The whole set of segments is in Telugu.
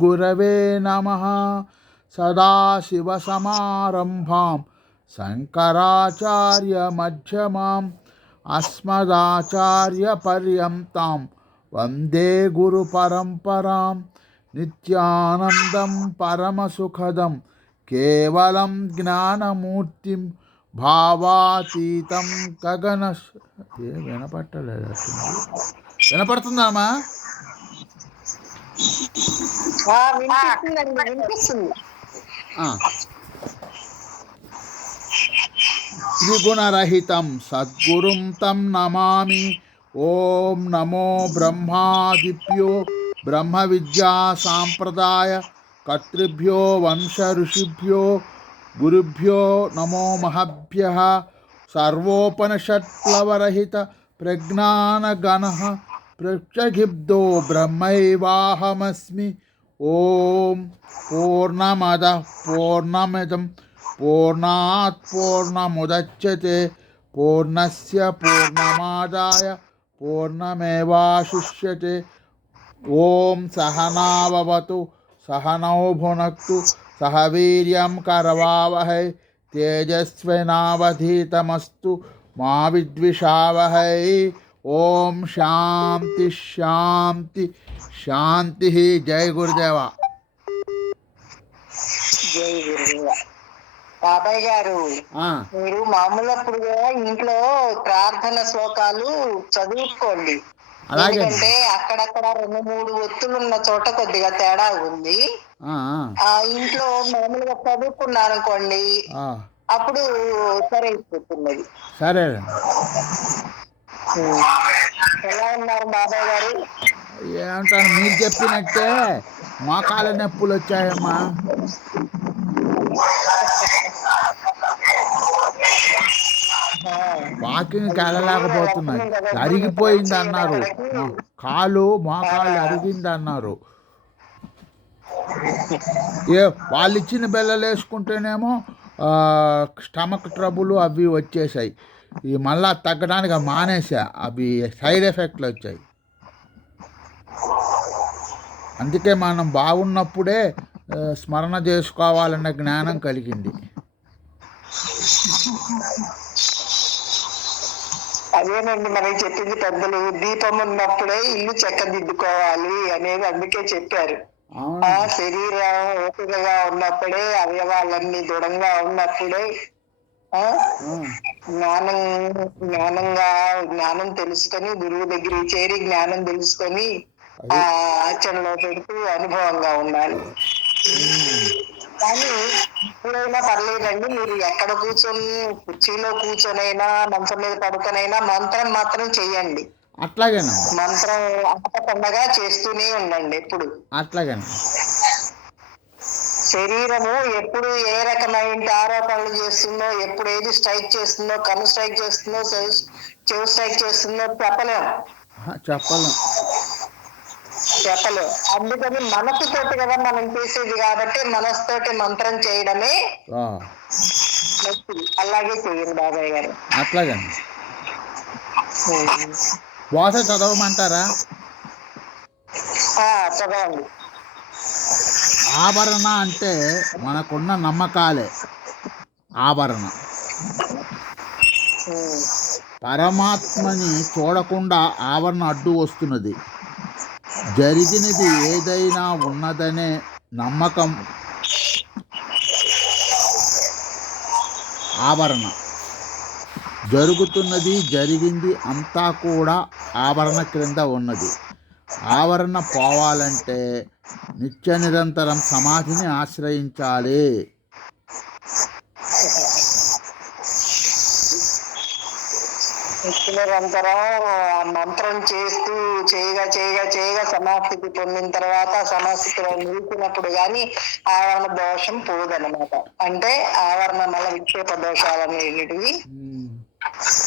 గురవే నమః. సదాశివసమారంభాం శంకరాచార్యమధ్యమాం అస్మదాచార్యపర్యంతాం వందే గురుపరంపరాం. నిత్యానందం పరమసుఖదం కేవలం జ్ఞానమూర్తిం భావాతీతం గగన. వినపట్టలేదు. వినపడుతుందామా? త్రిగుణరహితం సద్గురుం తం నమామి. ఓం నమో బ్రహ్మాదిభ్యో బ్రహ్మ విద్యా సాంప్రదాయ కర్తృభ్యో వంశ ఋషిభ్యో గురుభ్యో నమో మహభ్యః. సర్వోపనిషత్ప్లవరహిత ప్రజ్ఞానగణ ప్రత్యగిబ్దో బ్రహ్మైవాహమస్మి. ఓం పూర్ణమద పూర్ణమిదం పూర్ణాత్ పూర్ణముదచ్యతే పూర్ణస్య పూర్ణమాదాయ పూర్ణమేవాశిష్యతే. ఓం సహనావవతు సహనౌ భునక్తు సహ వీర్యం కరవావహై తేజస్వినావధీతమస్తు మా విద్విషావహై. ఓం శాంతి శాంతి శాంతి. జై గురుదేవ. జై గురుదేవ. బాబాయ్ గారు, మీరు మామూలప్పుడు ఇంట్లో ప్రార్థన శ్లోకాలు చదువుకోండి. ఎందుకంటే అక్కడక్కడ 2-3 ఒత్తులు ఉన్న చోట కొద్దిగా తేడా ఉంది. ఆ ఇంట్లో మామూలుగా చదువుకున్నారనుకోండి, అప్పుడు సరైపోతున్నది. సరే. ఎలా ఉన్నారు బాబాయ్ గారు? ఏమంటాను, మీరు చెప్పినట్టే మోకాళ్ళ నొప్పులు వచ్చాయమ్మా. వాకింగ్కి వెళ్ళలేకపోతున్నది. అరిగిపోయింది అన్నారు. కాలు మోకాళ్ళు అరిగింది అన్నారు. వాళ్ళు ఇచ్చిన బెల్లలు వేసుకుంటేనేమో స్టమక్ ట్రబుల్ అవి వచ్చేసాయి. ఇవి మళ్ళా తగ్గడానికి మానేసా. అవి సైడ్ ఎఫెక్ట్లు వచ్చాయి. అందుకే మనం బాగున్నప్పుడే స్మరణ చేసుకోవాలన్న జ్ఞానం కలిగింది. అదేనండి మనకి చెప్పింది పెద్దలు. దీపం ఉన్నప్పుడే ఇల్లు చెక్కదిద్దుకోవాలి అనేది అందుకే చెప్పారు. శరీరం ఓపికగా ఉన్నప్పుడే, అవయవాలన్నీ దృఢంగా ఉన్నప్పుడే జ్ఞానం తెలుసుకొని గురువు దగ్గరికి చేరి జ్ఞానం తెలుసుకొని ఆ ఆచరణలో పెడుతూ అనుభవంగా ఉండాలి. కానీ ఎప్పుడైనా పర్లేదండి, మీరు ఎక్కడ కూర్చొని, కుర్చీలో కూర్చొనైనా మంచం మీద పడుకొనైనా మంత్రం మాత్రం చెయ్యండి. అట్లాగే మంత్రం అంతకండగా చేస్తూనే ఉండండి ఎప్పుడు. అట్లాగే శరీరము ఎప్పుడు ఏ రకమైన ఆరోపణలు చేస్తుందో, ఎప్పుడు ఏది స్ట్రైక్ చేస్తుందో, కన్ను స్ట్రైక్ చేస్తుందో, చెవు స్ట్రైక్ చేస్తుందో చెప్పలేం. అందుకని మనసుతోటి కదా మనం చేసేది, కాబట్టి మనసుతోటి మంత్రం చేయడమే మంచిది. అలాగే చేయండి బాబాయ్ గారు. అట్లాగే. వాస చదవమంటారా? చదవండి. ఆభరణ అంటే మనకున్న నమ్మకాలే ఆభరణ. పరమాత్మని చూడకుండా ఆవరణ అడ్డు వస్తున్నది. జరిగినది ఏదైనా ఉన్నదనే నమ్మకం ఆవరణ. జరుగుతున్నది జరిగింది అంతా కూడా ఆవరణ క్రింద ఉన్నది. ఆవరణ పోవాలంటే నిత్య నిరంతరం సమాధిని ఆశ్రయించాలి. నిరంతరం మంత్రం చేస్తూ చేయగా సమాస్థితి పొందిన తర్వాత సమాస్థితిలో నిలిచినప్పుడు గాని ఆవరణ దోషం పోదన్నమాట. అంటే ఆవరణ మల విక్షేప దోషాలనేటివి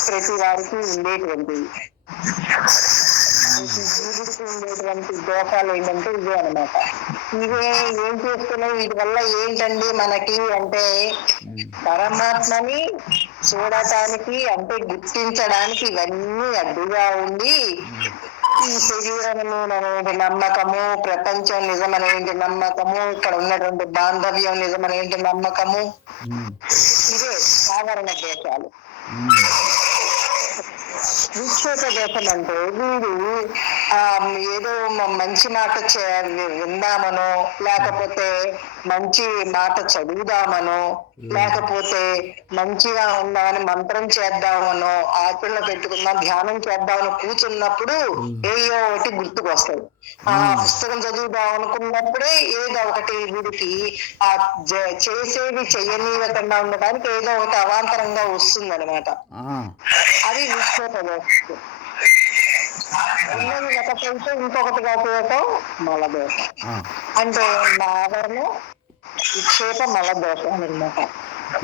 ప్రతి వారికి ఉండేటువంటివి. ఉండేటువంటి దోషాలు ఏంటంటే ఇవే అనమాట. ఇవే ఏం చేస్తున్నాయి, వీటి వల్ల ఏంటండి మనకి అంటే పరమాత్మని చూడటానికి అంటే గుర్తించడానికి ఇవన్నీ అడ్డుగా ఉండి ఈ శరీరం అనేటి నమ్మకము, ప్రపంచం నిజమనేటి నమ్మకము, ఇక్కడ ఉన్నటువంటి బాంధవ్యం నిజమనేటి నమ్మకము, ఇవే సాధారణ దేశాలు. విక్షేప దేశం అంటే వీడు ఏదో మంచి మాట విందామనో, లేకపోతే మంచి మాట చదువుదామనో, లేకపోతే మంచిగా ఉందామని మంత్రం చేద్దామనో, ఆకుల్లో పెట్టుకుందాం ధ్యానం చేద్దామని కూర్చున్నప్పుడు ఏయో ఒకటి గుర్తుకు వస్తాయి. ఆ పుస్తకం చదువుదాం అనుకున్నప్పుడే ఏదో ఒకటి వీడికి ఆ చేసేది చెయ్యనీయకుండా ఉండడానికి ఏదో ఒకటి అవాంతరంగా వస్తుంది అనమాట. అది విక్షేప దోషం. ఉన్నది ఒకటైతే ఇంకొకటిగా చేయటం మలదోషం. అంటే నాగరము విక్షేప మలదోషం అనమాట.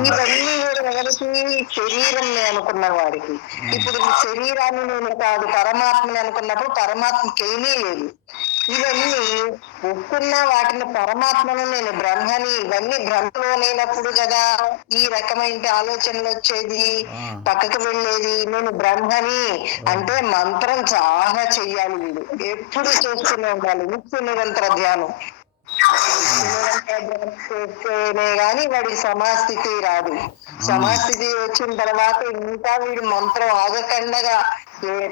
ఇవన్నీ ఎవరికి? శరీరం అనుకున్న వాడికి. ఇప్పుడు శరీరాన్ని నేను కాదు పరమాత్మని అనుకున్నప్పుడు పరమాత్మకి ఏమీ లేదు. ఇవన్నీ వస్తున్న వాటిని పరమాత్మను నేను బ్రహ్మని, ఇవన్నీ భ్రమలో లేనప్పుడు కదా ఈ రకమైన ఆలోచనలు వచ్చేది, పక్కకు వెళ్ళేది. నేను బ్రహ్మని అంటే మంత్రం చాలా చెయ్యాలి, వీడు ఎప్పుడు చేస్తూనే ఉండాలి, నిత్య నిరంతర ధ్యానం. చేస్తేనే గాని వాడి సమాస్థితి రాదు. సమాస్థితి వచ్చిన తర్వాత ఇంకా వీడు మంత్రం ఆగకుండగా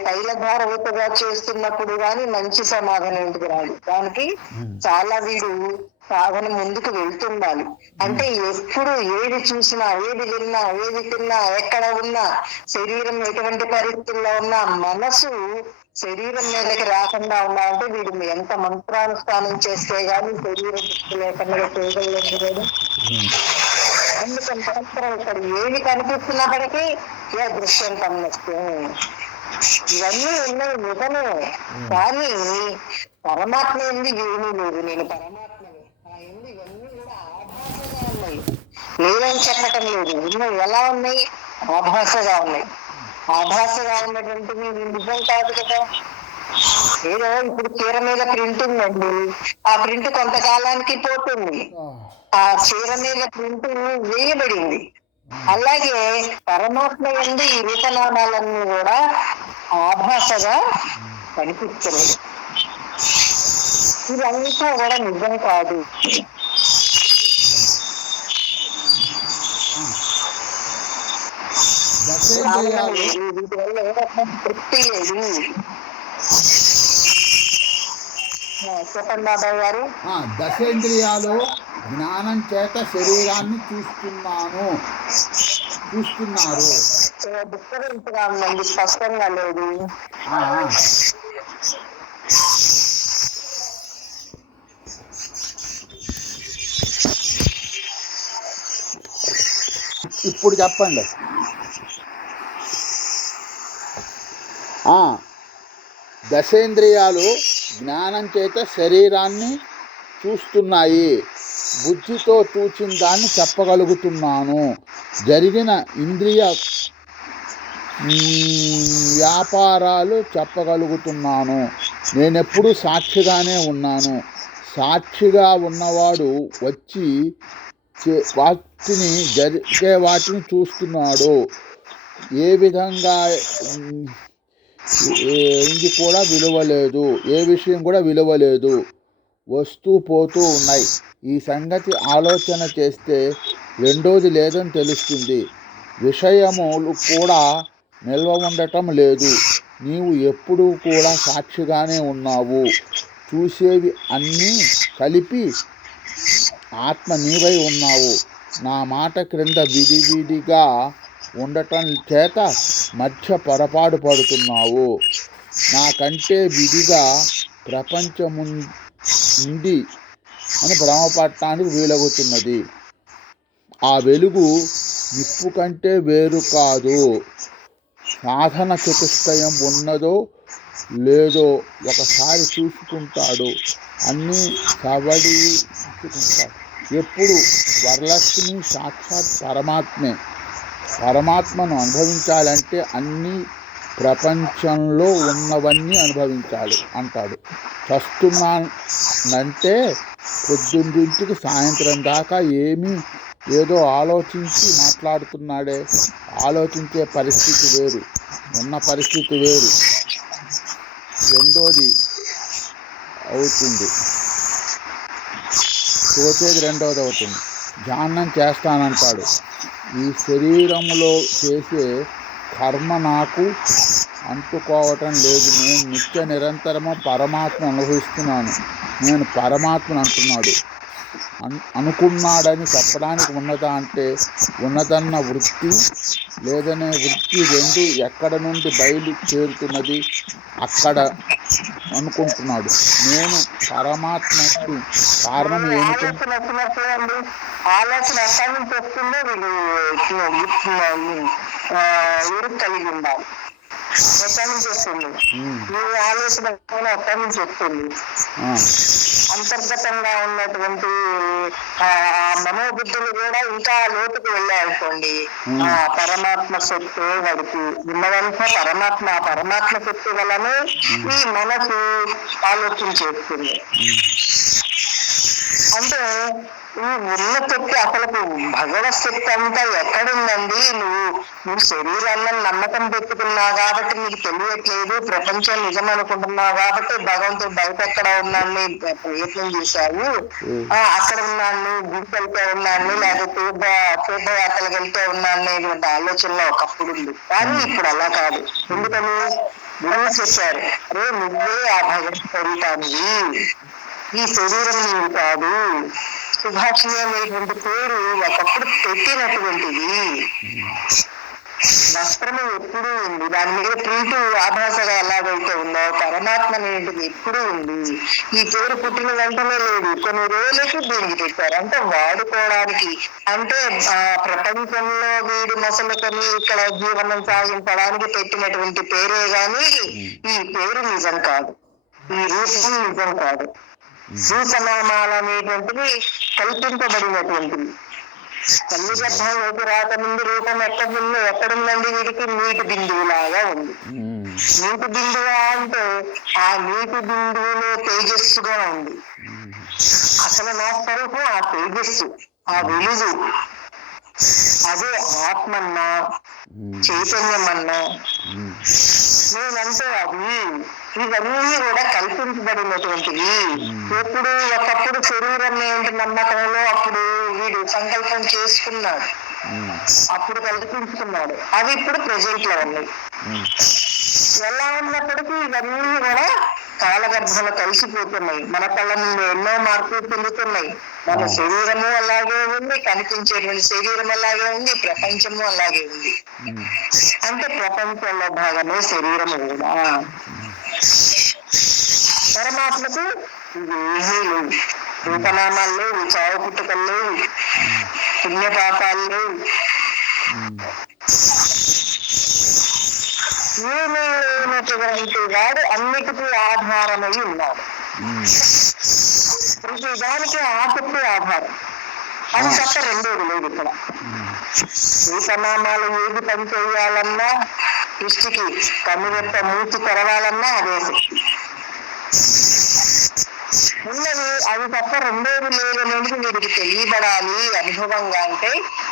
తైలధారవతగా చేస్తున్నప్పుడు గాని మంచి సమాధానం ఇంటికి రాదు. దానికి చాలా వీడు సాధన ముందుకు వెళ్తుండాలి. అంటే ఎప్పుడు ఏది చూసినా, ఏది విన్నా, ఏది తిన్నా, ఎక్కడ ఉన్నా, శరీరం ఎటువంటి పరిస్థితుల్లో ఉన్నా మనసు శరీరం మీదకి రాకుండా ఉండాలంటే వీడు ఎంత మంత్రానుష్ఠానం చేస్తే గానీ శరీరం లేకుండా చేయగలలేదు. అందుకని పరస్పరం ఇక్కడ ఏది కనిపిస్తున్నప్పటికీ ఏ దృశ్యం కనిపిస్తే ఇవన్నీ ఉన్నాయి నిజమే. కానీ పరమాత్మ ఏంది ఏమీ లేదు. నేను పరమాత్మని ఆ ఎందు ఇవన్నీ కూడా ఆభాసగా ఉన్నాయి, లేదని చెప్పటం లేదు. ఉన్నాయి ఎలా ఉన్నాయి? ఆభాసగా ఉన్నాయి. ఆభాసగా ఉన్నటువంటివి నిజం కాదు కదా. ఏదో ఇప్పుడు చీర మీద ప్రింట్ ఉందండి, ఆ ప్రింట్ కొంతకాలానికి పోతుంది, ఆ చీర మీద ప్రింట్ వేయబడింది. అలాగే పరమాత్మ యందు ఈ రూపనామాలన్నీ కూడా ఆభాసగా కనిపిస్తున్నాయి. ఇదంతా కూడా నిజం కాదు. వీటి వల్ల ఏ రకం తృప్తి లేదు. చెప్పండి బాబాయ్ గారు. దశేంద్రియాలు జ్ఞానం చేత శరీరాన్ని చూస్తున్నారు. డిస్టర్బెన్స్గా ఉందండి, స్పష్టంగా లేదు. ఇప్పుడు చెప్పండి. దశేంద్రియాలు జ్ఞానం చేత శరీరాన్ని చూస్తున్నాయి. బుద్ధితో చూచిన దాన్ని చెప్పగలుగుతున్నాను. జరిగిన ఇంద్రియ వ్యాపారాలు చెప్పగలుగుతున్నాను. నేనెప్పుడు సాక్షిగానే ఉన్నాను. సాక్షిగా ఉన్నవాడు వచ్చి జరిగే వాటిని చూస్తున్నాడు. ఏ విధంగా ఇది కూడా విలువ లేదు, ఏ విషయం కూడా విలువ లేదు, వస్తూ పోతూ ఉన్నాయి. ఈ సంగతి ఆలోచన చేస్తే రెండోది లేదని తెలుస్తుంది. విషయములు కూడా నిల్వ ఉండటం లేదు. నీవు ఎప్పుడూ కూడా సాక్షిగానే ఉన్నావు. చూసేవి అన్నీ కలిపి ఆత్మ నీవై ఉన్నావు. నా మాట క్రింద విడివిడిగా ఉండటం చేత మధ్య పొరపాటు పడుతున్నావు. నాకంటే విడిగా ప్రపంచముంది అని భ్రమపడటానికి వీలవుతున్నది. ఆ వెలుగు నిప్పు కంటే వేరు కాదు. సాధన చతుష్టయం ఉన్నదో లేదో ఒకసారి చూసుకుంటాడు, అన్నీ సవడించుకుంటాడు. ఎప్పుడు వరలక్ష్మి సాక్షాత్ పరమాత్మే. పరమాత్మను అనుభవించాలంటే అన్ని ప్రపంచంలో ఉన్నవన్నీ అనుభవించాలి అంటాడు. చస్తున్నానంటే పొద్దున్నింటికి సాయంత్రం దాకా ఏదో ఆలోచించి మాట్లాడుతున్నాడే. ఆలోచించే పరిస్థితి వేరు, ఉన్న పరిస్థితి వేరు. రెండోది అవుతుంది, తోచేది రెండోది అవుతుంది. ధ్యానం చేస్తానంటాడు. ఈ శరీరంలో చేసే కర్మ నాకు అంటుకోవటం లేదు. నేను నిత్య నిరంతరము పరమాత్మ అనుభవిస్తున్నాను. నేను పరమాత్మను అంటున్నాడు. అనుకున్నాడని చెప్పడానికి ఉన్నదా అంటే ఉన్నదన్న వృత్తి లేదనే వృత్తి రెండు ఎక్కడ నుండి బయలు చేరుతున్నది అక్కడ అనుకుంటున్నాడు. నేను పరమాత్మకు కారణం ఏమిటి? ఆలోచన ఎక్కడి నుంచి వస్తుందో వీరు కలిగి ఉండాలి. ఎక్కడి నుంచి వస్తుంది ఈ ఆలోచన? ఎక్కడి నుంచి వస్తుంది? అంతర్గతంగా ఉన్నటువంటి మనోబుద్ధులు కూడా ఇంకా లోతుకు వెళ్ళాయనుకోండి, పరమాత్మ శక్తి వాడికి ఉన్నదంతా పరమాత్మ శక్తి వలనే ఈ మనసు ఆలోచన చేస్తుంది. అంటే ఈ ఉన్న శక్తి అసలు భగవత్ శక్తి అంతా ఎక్కడుందండి? నువ్వు శరీరాన్ని నమ్మకం పెట్టుకున్నావు కాబట్టి నీకు తెలియట్లేదు. ప్రపంచం నిజం అనుకుంటున్నావు కాబట్టి భగవంతుడు బయట ఎక్కడ ఉన్నాన్ని ప్రయత్నం చేశావు. అక్కడ ఉన్నాన్ని, గుడికి వెళ్తే ఉన్నాన్ని, లేకపోతే తీర్థయాత్రలకు వెళ్తే ఉన్నాన్ని అనేటువంటి ఆలోచనలో ఒకప్పుడు ఉంది. కానీ ఇప్పుడు అలా కాదు. ఎందుకని? గురువు చెప్పారు, అరే నువ్వే ఆ భగవత్ స్వరూపానివి, ఈ శరీరం నీవు కాదు. సుభాషిణి అనేటువంటి పేరు ఒకప్పుడు పెట్టినటువంటిది. వస్త్రము ఎప్పుడూ ఉంది, దాని మీద ప్రింట్ ఆభాసగా ఎలాగైతే ఉందో పరమాత్మ అనేటిది ఎప్పుడూ ఉంది. ఈ పేరు పుట్టిన వెంటనే లేదు, కొన్ని రోజులకి దీనికి పెట్టారు. అంటే వాడుకోవడానికి, అంటే ప్రపంచంలో వీడి మసలుకొని ఇక్కడ జీవనం సాగించడానికి పెట్టినటువంటి పేరే గాని ఈ పేరు నిజం కాదు, ఈ రూపం నిజం కాదు. రూపనామాలు అనేటువంటివి కల్పింపబడినటువంటివి. తల్లి గర్భంలోకి రాకముందు రూపం ఎక్కడుందండి? వీడికి నీటి బిందువులాగా ఉంది. నీటి బిందువు అంటే ఆ నీటి బిందువులో తేజస్సుగా ఉంది. అసలు నా స్వరూపం ఆ తేజస్సు, ఆ వెలుగు. అదే ఆత్మన్నా చైతన్యమన్నా నేనంటే అది. ఇవన్నీ కూడా కల్పించబడినటువంటివి. ఎప్పుడు ఒకప్పుడు శరీరం ఏంటి నమ్మకంలో అప్పుడు వీడు సంకల్పం చేసుకున్నాడు, అప్పుడు కల్పించుకున్నాడు. అవి ఇప్పుడు ప్రెజెంట్ లో ఉన్నాయి. ఎలా ఉన్నప్పటికీ ఇవన్నీ కూడా కాలగర్భంలో కలిసిపోతున్నాయి. మన కళ్ళ నుండి ఎన్నో మార్పులు చెందుతున్నాయి. మన శరీరము అలాగే ఉంది, కనిపించేటువంటి శరీరం అలాగే ఉంది, ప్రపంచము అలాగే ఉంది. అంటే ప్రపంచంలో భాగమే శరీరము కూడా. పరమాత్మకు ఇవేమీ లేవు. రూపనామాలు లేవు, చావు పుట్టుకలు లేవు, పుణ్యపాపాలు లేవు, ఏమీ లేనటువంటి వాడు అన్నిటికీ ఆధారమై ఉన్నాడు. ప్రతి దానికి ఆసక్తి ఆధారం. అది తప్ప రెండోది లేదు ఇక్కడ. రూపనామాలు ఏది పని చేయాలన్నా, దృష్టికి కన్నురెప్ప మూసి తెరవాలన్నా అదే శక్తి ఉన్నది. అది తప్ప రెండోది లేదనేది వీడికి తెలియబడాలి అనుభవంగా. అంటే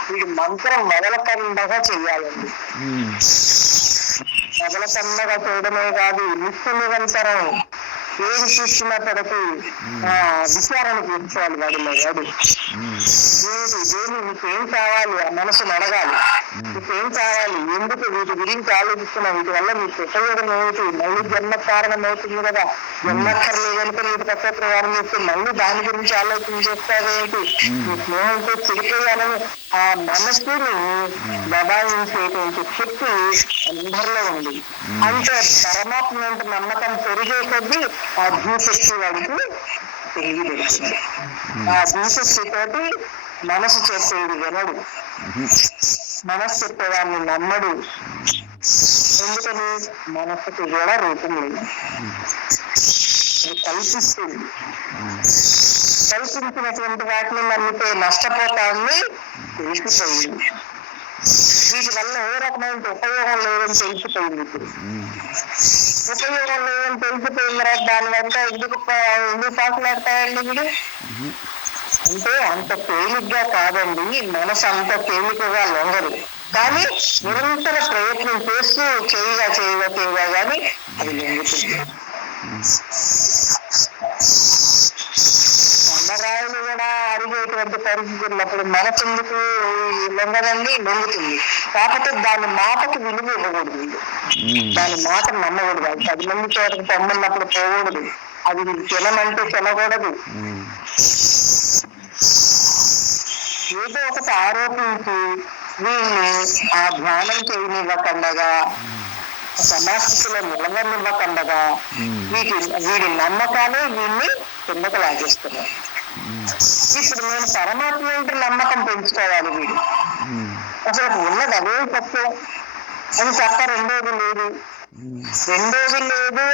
వీడి మంత్రం మొదలకండగా చెయ్యాలండి. మొదలకండగా చేయడమే కాదు, నిత్య నిరంతరం ఏది చూస్తున్నప్పటికీ విచారణ చేసుకోవాలి. వాడిలో వాడు దేని నీకేం కావాలి ఆ మనసును అడగాలి. నీకేం కావాలి, ఎందుకు వీటి గురించి ఆలోచిస్తున్నావు, వీటి వల్ల నీకు ఉపయోగం ఏమిటి, మళ్ళీ జన్మ కారణం అవుతుంది కదా, జన్మక్కర్లేదంటే నీకు తక్కువ ప్రయాణం చేస్తే మళ్ళీ దాని గురించి ఆలోచన చేస్తావేంటి, నీ స్నేహంతో చెడిపోయాలని ఆ మనసుని దబాయించేటువంటి శక్తి అందరిలో ఉంది. అంటే పరమాత్మ అంటే నమ్మకం పెరిగే కొద్దీ ఆ భూశక్తి వాడికి తెలియబడుతుంది. ఆ భూశక్తితోటి మనసు చెప్పేది వినడు, మనసు చెప్పేదాన్ని నమ్మడు. ఎందుకని? మనసుకి కూడా రూపం లేదు, అది కల్పిస్తుంది. కల్పించినటువంటి వాటిని నమ్మితే నష్టపోతాన్ని తెలిసిపోయింది. వీటి వల్ల ఏ రకమైన ఉపయోగం లేదని తెలిసిపోయింది. ఇప్పుడు ఉపయోగం లేదని తెలిసిపోయిన తర్వాత దాని వెంట ఎందుకు పాకులాడతాయండి వీడు? అంటే అంత తేలిగ్గా కాదండి, మనసు అంత తేలికగా లొంగదు. కానీ నిరంతర ప్రయత్నం చేస్తూ చేయగా కానీ అది లొంగుతుంది. బండరాయిలు కూడా అరిగేటువంటి పరిస్థితి ఉన్నప్పుడు మనసెందుకు లొంగదండి, లొంగుతుంది. కాకపోతే దాని మాటకు విలువ ఇవ్వకూడదు, దాని మాట నమ్మకూడదు. అది 10 మంది చోటకు పొమ్మన్నప్పుడు పోకూడదు, అది తినమంటే తినకూడదు. ఏదో ఒకటి ఆరోపించి వీళ్ళని ఆ ధ్యానం చేయనివ్వకుండగా, సమాస్థితిలో నిలవనివ్వకుండగా వీడి నమ్మకాలే వీడిని కిందకు లాగేస్తున్నాయి. ఇప్పుడు నేను పరమాత్మ అంటే నమ్మకం పెంచుకోవాలి. వీడు అసలు ఉన్నది అదే తప్పు అని తప్ప రెండోది లేదు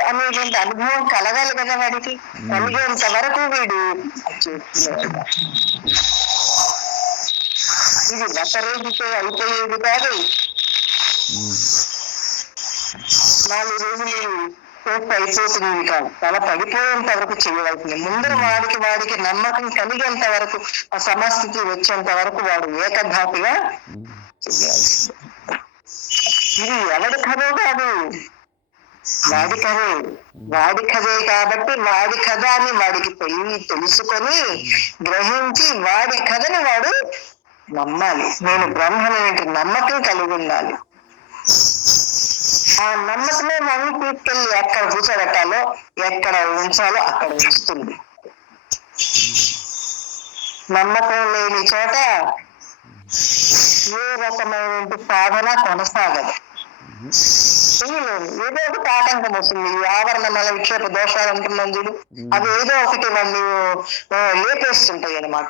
అనేటువంటి అనుభవం కలగాలి కదా వాడికి. కలిగేంత వరకు వీడు చేస్తున్నాడు. ఇది ఒకరోజుతో అయిపోయేది కాదు, 4 రోజులు చేస్తే అయిపోతుంది కాదు, తల పడిపోయేంత వరకు చేయవలసింది. ముందర వాడికి నమ్మకం కలిగేంత వరకు, ఆ సమస్థితి వచ్చేంత వరకు వాడు ఏకధాటిగా చేయాల్సింది. ఇది ఎవడి కథో కాదు, వాడి కథే కాబట్టి వాడి కథ అని వాడికి తెలుసుకొని గ్రహించి వాడి కథని వాడు నమ్మాలి. నేను బ్రహ్మనేంటి నమ్మకం కలిగి ఉండాలి. ఆ నమ్మకమే మనం తీసుకెళ్ళి ఎక్కడ కూర్చోబెట్టాలో, ఎక్కడ ఉంచాలో అక్కడ ఉంచుతుంది. నమ్మకం లేని చోట ఏ రకమైన సాధన కొనసాగదు. ఏదో ఒకటి ఆటంకం వస్తుంది. ఈ ఆవరణ మల విక్షేప దోషాలు అంటున్నాం చూడు, అవి ఏదో ఒకటి నన్ను లేపేస్తుంటాయి అన్నమాట.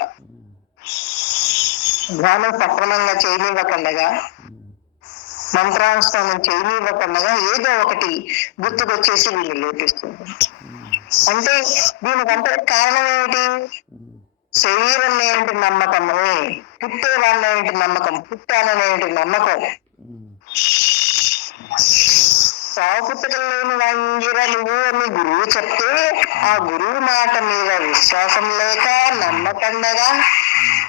ధ్యానం సక్రమంగా చేయనివ్వకుండగా, మంత్రానుష్ఠానం చేయనివ్వకుండగా ఏదో ఒకటి గుర్తుకొచ్చేసి వీళ్ళు లేపిస్తుంది. అంటే దీనికంటే కారణం ఏమిటి? శరీరం ఏంటి నమ్మకము, పుట్టేవాళ్ళేంటి నమ్మకం, పుట్టాలనేంటి నమ్మకం. సాగు పుట్టకలు లేని వాంగిరా నువ్వు అని గురువు చెప్తే ఆ గురువు మాట మీద విశ్వాసం లేక నమ్మకండగా,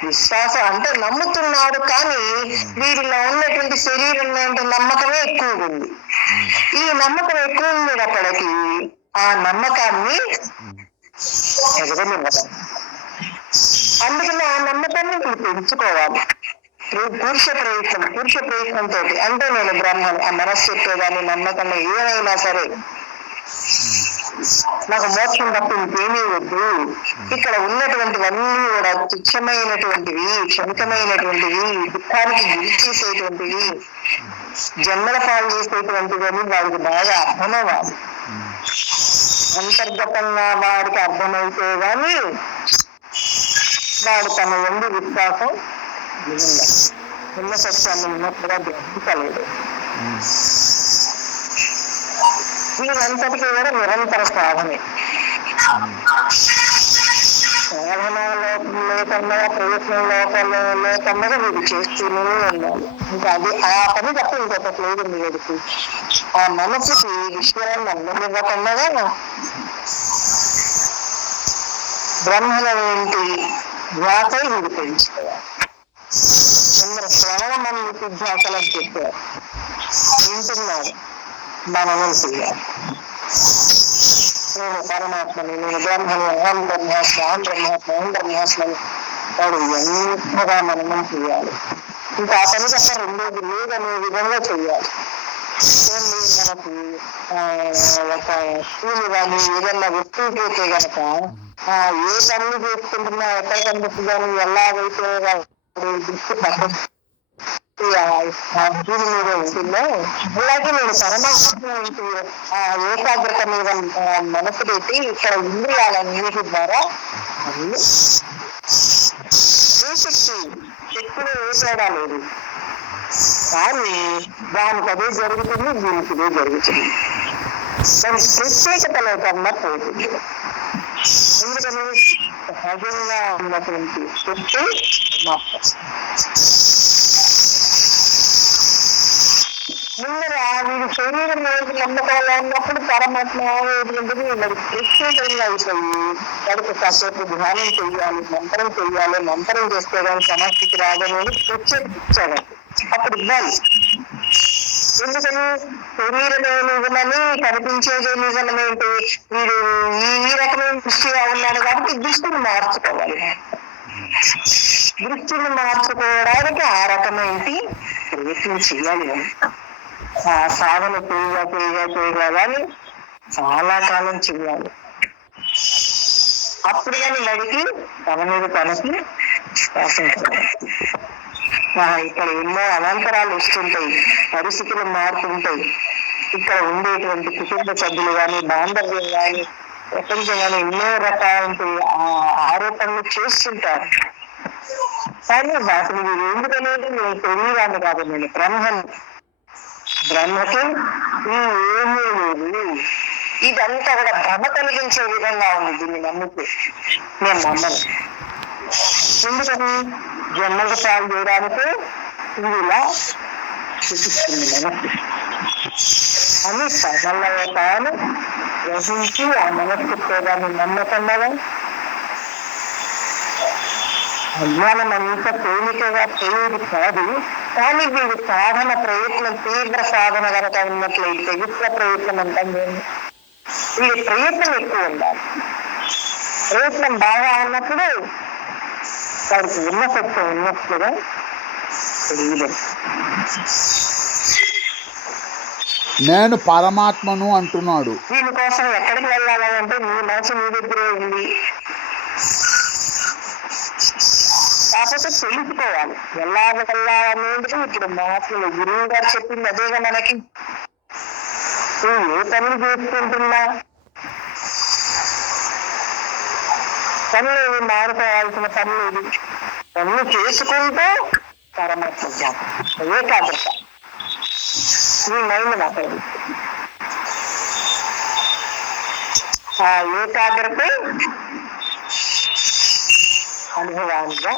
విశ్వాసం అంటే నమ్ముతున్నాడు కానీ వీరిలో ఉన్నటువంటి శరీరం ఏంటి నమ్మకమే ఎక్కువ ఉంది. ఈ నమ్మకం ఎక్కువ ఉండేటప్పటికి ఆ నమ్మకాన్ని ఎగరనివ్వదు. అందుకని ఆ నమ్మకాన్ని మీరు పెంచుకోవాలి. పురుష ప్రయత్నంతో అంటే నేను బ్రహ్మను ఆ మనస్సు చెప్పేదాన్ని నమ్మకంలో ఏమైనా సరే నాకు మోక్షం తప్ప ఇంకేమీ వద్దు, ఇక్కడ ఉన్నటువంటివన్నీ కూడా తుచ్చమైనటువంటివి, క్షమితమైనటువంటివి, దుఃఖానికి గురి చేసేటువంటివి, జన్మల పాలు చేసేటువంటివి అని వాడికి బాగా అర్థమవ్వాలి. అంతర్గతంగా వాడికి అర్థమైతే గాని వాడు తన ఎందు విశ్వాసం ఉన్న సత్యాన్ని ఉన్నట్టుగా గ్రహించలేడు. వీరంతటికీ కూడా నిరంతర సాధనే. సాధన లేకుండా ప్రయత్నం లేకుండా వీడు చేస్తూనే ఉండాలి. ఇంకా అది ఆ పని తప్ప ఇంకొకటి లేదు వీడికి. ఆ మనసుకి విషయాన్ని అందనివ్వకుండా బ్రహ్మణేంటి ధ్యాసై వీడు పెంచుకోవాలి. అందరూ శ్రవణమని ధ్యాసలు అని చెప్పారు, వింటున్నారు, మననం చేయాలి. నేను పరమాత్మని, నేను బ్రహ్మని, అహం బ్రహ్మాస్మి, అహం బ్రహ్మాస్మి, అహం బ్రహ్మాస్మని వాడు ఎంతగా మననం చేయాలి. ఇంకా ఆ పని తప్ప రెండోది లేదనే విధంగా చేయాలి. మనకి ఒక స్కూల్ కానీ ఏదన్నా వస్తువు పోతే గనక ఏ పనులు చేసుకుంటున్నా ఎక్కడ కనిపిస్తుందని ఎలాగైతే దృష్టి భూమి మీద ఉంటుందో అలాగే నేను పరమాత్మ ఆ ఏకాగ్రత మీద మనసు పెట్టి ఇక్కడ ఇంద్రియాలన్నిటి ద్వారా శక్తిలో ఏ తేడా లేదు, కానీ దానికి అదే జరుగుతుంది, దీనికి ఇదే జరుగుతుంది. దాని ప్రత్యేకత లేకుండా పోతుంది. ఎందుకని సహజంగా ఉన్నటువంటి శక్తి ముందర వీడి శరీరం ఏది నమ్మకాలు అన్నప్పుడు పరమాత్మ ఏంటంటే వాడికి ప్రత్యేకంగా అయిపోయి వాడికి కాసేపు ధ్యానం చెయ్యాలి, మంత్రం చెయ్యాలి, మంత్రం చేస్తే కానీ సమస్థితి రాదని ప్రత్యేక ఇచ్చాడు. అప్పుడు ఇవ్వాలి. ఎందుకని శరీరమే నిజమని కనిపించేదే నిజమనేంటి, వీడు ఈ రకమైన దృష్టిగా ఉన్నాడు కాబట్టి దృష్టిని మార్చుకోవాలి. దృష్టిని మార్చుకోవడానికి ఆ రకమైన ప్రయత్నం చేయాలి. ఆ సాధన చేయగా కానీ చాలా కాలం చేయాలి. అప్పుడు కానీ వాడికి తన మీద తనకి ఇక్కడ ఎన్నో అనంతరాలు వస్తుంటాయి, పరిస్థితులు మారుతుంటాయి. ఇక్కడ ఉండేటువంటి కుటుంబ సభ్యులు కానీ, బాంధవ్యం కానీ, ప్రపంచం కానీ ఎన్నో రకాల ఆరోపణలు చేస్తుంటారు. కానీ వాటిని మీరు ఎందుకనేది నేను శరీరాన్ని కాదు, నేను బ్రహ్మకి ఏమీ లేదు. ఇదంతా కూడా భ్రమ కలిగించే విధంగా ఉంది. దీన్ని నమ్మితే నేను నమ్మను. ఎందుకని జన్మకు పాలు చేయడానికి ఇది ఇలా చూపిస్తుంది మనస్సు అని తనలో తాను గ్రహించి ఆ మనస్సుతో దాన్ని నమ్మకంగా అజ్ఞానం అంత తేలికగా పోయేది కాదు. కానీ వీడి సాధన ప్రయత్నం తీవ్ర సాధన కనుక ఉన్నట్లయితే విశ్వ ప్రయత్నం అంటాం. వీడి ప్రయత్నం ఎక్కువ ఉండాలి. ప్రయత్నం బాగా ఉన్నప్పుడు వాడికి ఉన్న సత్యం ఉన్నట్లుగా తెలియదు. నేను పరమాత్మను అంటున్నాడు. దీనికోసం ఎక్కడికి వెళ్ళాలంటే నీ మనసు నీ దగ్గరే ఉంది. కాకపోతే తెలుసుకోవాలి వెళ్ళాలనేది. ఇప్పుడు మహాత్ములు గురువు గారు చెప్పింది అదేగా మనకి. నువ్వు ఏ పనులు చేసుకుంటున్నా పనులు మారుకోవాల్సిన పనులు పనులు చేసుకుంటూ పరమాత్మ జ్ఞాపకం ఏకాగ్రత నీ మైండ్ మాట్లాడు. ఆ ఏకాగ్రత అనుభవాలుగా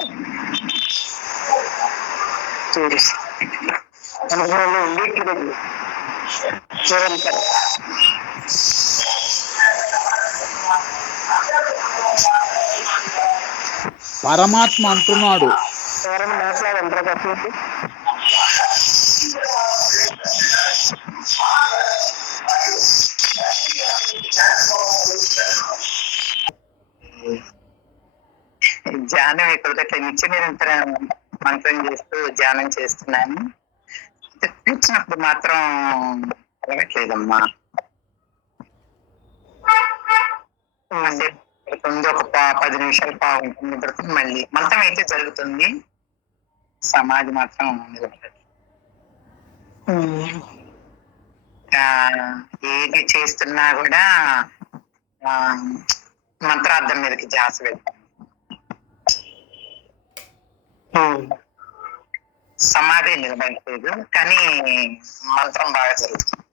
చేరుస్తుంది. అనుభవంలో ఉండేట్టుగా నిరంతరం పరమాత్మ అంటున్నాడు. ఎవరైనా మాట్లాడంటారా కాసేపు? ధ్యానం ఇక్కడ నిత్య నిరంతరం మంత్రం చేస్తూ ధ్యానం చేస్తున్నాను. కూర్చున్నప్పుడు మాత్రం అలగట్లేదమ్మా. ఒక 10 నిమిషాలు నిద్రతుంది. మళ్ళీ మంత్రం అయితే జరుగుతుంది, సమాధి మాత్రం నిలబడదు. ఏది చేస్తున్నా కూడా మంత్రార్థం మీదకి ధ్యాస వెళ్తాను. సమాధి నిలబడలేదు కానీ మంత్రం బాగా జరుగుతుంది.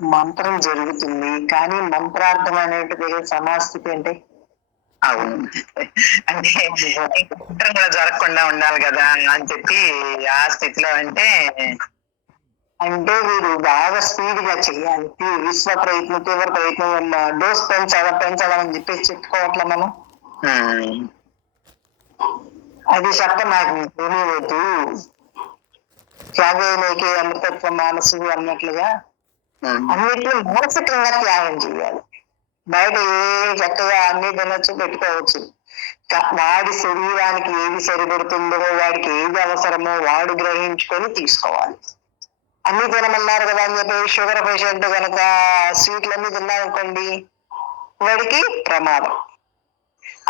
మంత్రం జరుగుతుంది కానీ మంత్రార్థం అనేటిది సమాస్థితి అంటే అవును. అంటే మంత్రం కూడా జరగకుండా ఉండాలి కదా అని చెప్పి ఆ స్థితిలో అంటే వీరు బాగా స్పీడ్ గా చెయ్యాలి. విశ్వ ప్రయత్నం తీవ్ర ప్రయత్నం డోస్ పెంచాలని చెప్పేసి చెప్పుకోవట్లే మనం. అది చెప్ప నాకు ఏమీ వద్దు, త్యాగేకి అమృతత్వ మానసు అన్నట్లుగా అన్నిటిని మానసికంగా త్యాగం చేయాలి. బయట చక్కగా అన్ని తినొచ్చు పెట్టుకోవచ్చు. వాడి శరీరానికి ఏది సరిపడుతుందో, వాడికి ఏది అవసరమో వాడు గ్రహించుకొని తీసుకోవాలి. అన్ని తినమన్నారు కదా అని చెప్పి షుగర్ పేషెంట్ కనుక స్వీట్లన్నీ తిన్నారనుకోండి వాడికి ప్రమాదం.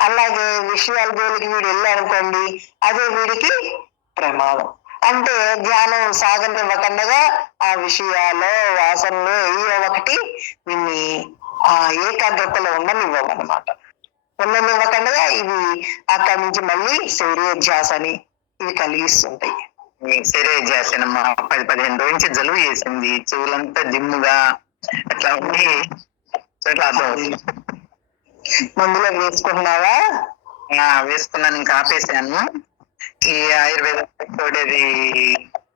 అలాగే విషయాల జోలికి వీడు వెళ్ళారనుకోండి అదే వీడికి ప్రమాదం. అంటే ధ్యానం సాగనివ్వకుండా ఆ విషయాల్లో వాసనలో ఏదో ఒకటి వీన్ని ఆ ఏకాగ్రతలో ఉండనివ్వమన్నమాట. ఉండనివ్వకుండా ఇవి అక్కడి నుంచి మళ్ళీ శరీరధ్యాసని ఇవి కలిగిస్తుంటాయి. శరీరధ్యాసనమ్మా 10-15 రోజు నుంచి జలుబు చేసింది, చెవులంతా దిమ్ముగా అట్లా ఉండి మందులో వేసుకున్నావా? వేసుకున్నాను, ఇంకా ఆపేసాను. ఈ ఆయుర్వేద తోడేది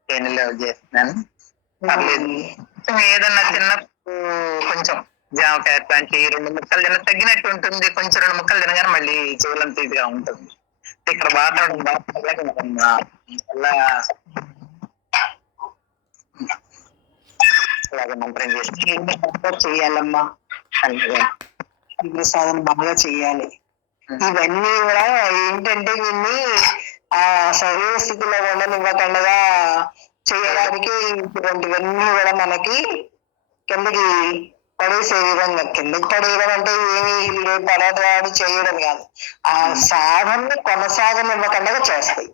తేనెలో చేస్తున్నాను. పర్లేదు, ఏదన్నా తిన్నప్పుడు కొంచెం జామకాయ అట్లాంటి 2 ముక్కలు తిన్న తగ్గినట్టు ఉంటుంది. కొంచెం 2 ముక్కలు తినగానే మళ్ళీ చెవులంతా ఇదిగా ఉంటుంది. ఇక్కడ వాతావరణం బాగా అలాగే మంత్రం చేసి చెయ్యాలమ్మా, ప్రసాదం బాగా చెయ్యాలి. ఇవన్నీ కూడా ఏంటంటే దీన్ని ఆ శరీర స్థితిలో ఉండనివ్వకుండా చేయడానికి ఇటువంటివన్నీ కూడా మనకి కిందకి పడేసే విధంగా, కిందకి పడేయడం అంటే ఏమి పడవాడు చేయడం కాదు, ఆ సాధనని కొనసాగనివ్వకుండా చేస్తాయి.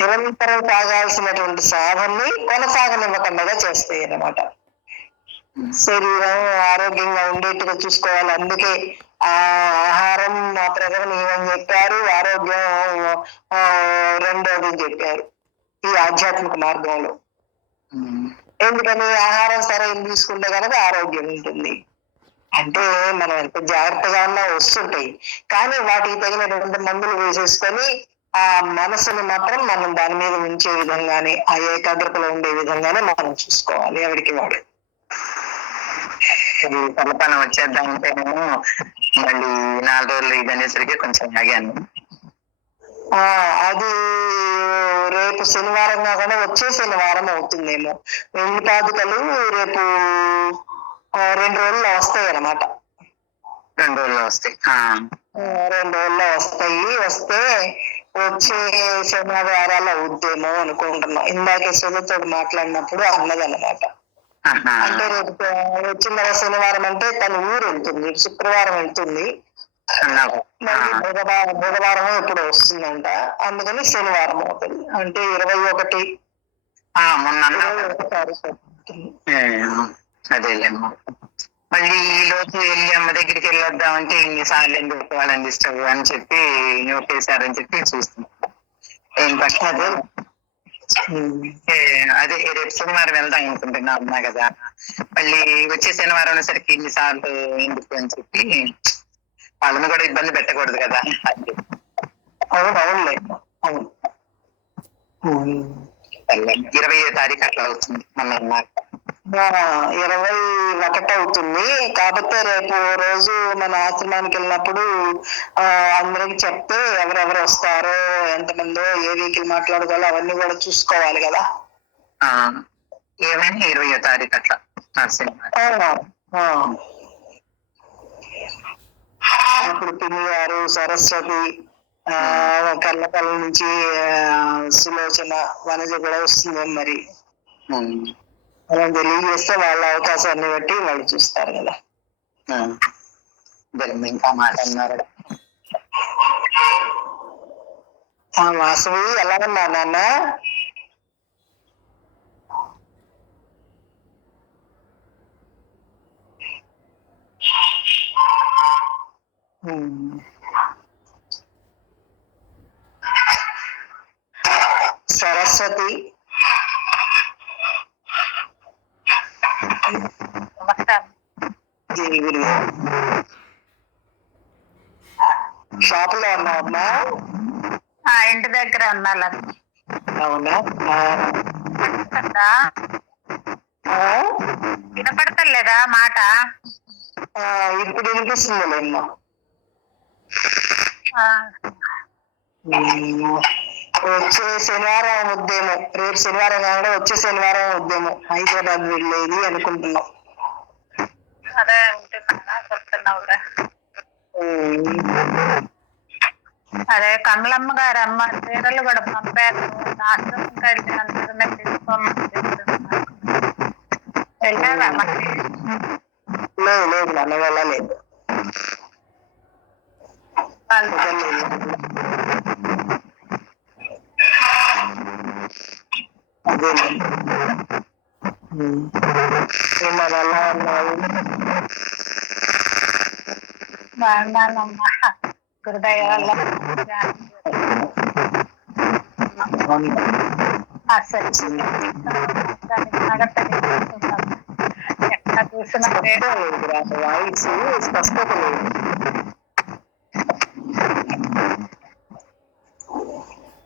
నిరంతరం తాగాల్సినటువంటి సాధనని కొనసాగనివ్వకుండా చేస్తాయి అన్నమాట. శరీరం ఆరోగ్యంగా ఉండేట్టుగా చూసుకోవాలి. అందుకే ఆ ఆహారం మా ప్రజలు ఏమని చెప్పారు, ఆరోగ్యం రెండోది అని చెప్పారు ఈ ఆధ్యాత్మిక మార్గంలో. ఎందుకని ఆహారం సరైన తీసుకుంటే కనుక ఆరోగ్యం ఉంటుంది. అంటే మనం ఎంత జాగ్రత్తగా ఉన్నా వస్తుంటాయి, కానీ వాటికి తగినటువంటి మందులు వేసేసుకొని ఆ మనసుని మాత్రం మనం దాని మీద ఉంచే విధంగానే, ఆ ఏకాగ్రతలో ఉండే విధంగానే మనం చూసుకోవాలి. ఎవరికి వాడు తలపన వచ్చేద్దామంటేనేమో మళ్ళీ 4 రోజులు ఇది అనేసరికి కొంచెం ఆగాను. అది రేపు శనివారం కాకుండా వచ్చే శనివారం అవుతుందేమో. వెండి పాదుకలు రేపు 2 రోజుల్లో వస్తాయి అన్నమాట. 2 రోజుల్లో వస్తాయి. 2 రోజుల్లో వస్తాయి. వస్తే వచ్చే శనివారాలు అవుద్దేమో అనుకుంటున్నాం. ఇందాకే సుధతో మాట్లాడినప్పుడు అన్నదన్నమాట. అంటే రేపు వచ్చిన శనివారం అంటే తన ఊరు వెళ్తుంది, శుక్రవారం వెళ్తుంది, బుధవారం ఎప్పుడు వస్తుందంట. అందుకని శనివారం అవుతుంది. అంటే 21 అదేలేమ్మా. మళ్ళీ ఈ లోపు వెళ్ళి అమ్మ దగ్గరికి వెళ్ళొద్దామంటే ఇన్నిసార్లు ఎందుకు వాళ్ళని డిస్టర్బ్ అని చెప్పి నోటేశారని చెప్పి చూస్తున్నాం. ఏం పట్టదు. అదే రేపు శనివారం వెళ్దాం అనుకుంటున్నా అమ్మా కదా, మళ్ళీ వచ్చే శనివారం అనేసరికి ఇన్నిసార్లు ఎందుకు అని చెప్పి వాళ్ళని కూడా ఇబ్బంది పెట్టకూడదు కదా. అవునవునులే. 20వ తారీఖు అట్లా అవుతుంది మన 21 అవుతుంది. కాకపోతే రేపు రోజు మన ఆశ్రమానికి వెళ్ళినప్పుడు అందరికి చెప్తే ఎవరెవరు వస్తారో, ఎంతమందో, ఏ వెహికల్ మాట్లాడుకోవాలో అవన్నీ కూడా చూసుకోవాలి కదా. ఏమైనా 20వ తారీఖు అట్లా అప్పుడు పిన్ని గారు, సరస్వతి, కళ్ళపల్లి నుంచి సులోచన, వనజ కూడా వస్తుంది. మరి మనం తెలియజేస్తే వాళ్ళ అవకాశాన్ని బట్టి వాళ్ళు చూస్తారు కదా. ఇంకా మాట్లాడినారు. వాసవి ఎలా ఉన్నా నాన్న? సరస్వతి షాపులో ఉన్నావమ్మా? ఇంటి దగ్గర ఉన్నా. అవునా? వినపడతలేదా మాట? ఇప్పుడు వినిపిస్తుందిలేమ్మా. వచ్చే శనివారం వద్దేమో, రేపు శనివారం కాకుండా వచ్చే శనివారం వద్దేమో హైదరాబాద్ వెళ్ళేది అనుకుంటున్నాం. అదే ఉంటున్నా చెప్తున్నావుగా. అదే కమలమ్మ గారు అమ్మ చీరలు కూడా పంపారు. ఆశ్రమంకి వెళ్ళినందుకు తీసుకోమని వెళ్ళావా? లేదు లేదు నన్ను వెళ్ళలేదు. అదే ఎలా ఉన్నావు? బాగున్నానమ్మా, గురుదయ వల్ల. ఎక్కడ చూసినా వాయిస్ స్పష్టత లేదు.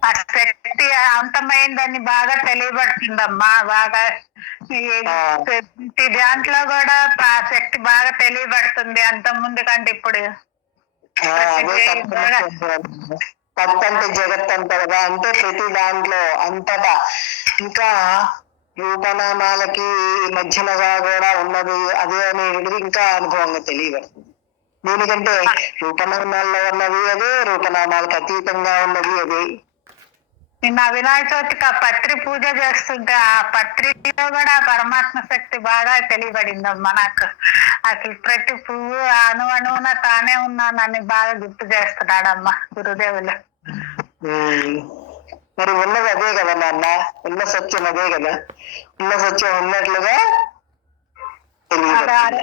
ఆ శక్తి అంతమైందని బాగా తెలియబడుతుందమ్మా. బాగా దాంట్లో కూడా ఆ శక్తి బాగా తెలియబడుతుంది అంత ముందు కంటే ఇప్పుడు. తత్తంటే జగత్ అంటారు కదా, అంటే ప్రతి దాంట్లో అంతటా. ఇంకా రూపనామాలకి మధ్యనగా కూడా ఉన్నది అదే అనేది ఇంకా అనుభవంగా తెలియబడుతుంది. దీనికంటే రూపనామాల్లో ఉన్నది అదే, రూపనామాలకు అతీతంగా ఉన్నది అదే. నిన్న వినాయక చవితికి ఆ పత్రి పూజ చేస్తుంటే ఆ పత్రిలో కూడా ఆ పరమాత్మ శక్తి బాగా తెలియబడిందమ్మా నాకు. అసలు ప్రతి పువ్వు అణువున తానే ఉన్నానని బాగా గుర్తు చేస్తున్నాడమ్మా గురుదేవులు. మరి ఉన్నది అదే కదా నాన్న, ఉన్న సత్యం అదే కదా. ఉన్న సత్యం ఉన్నట్లుగా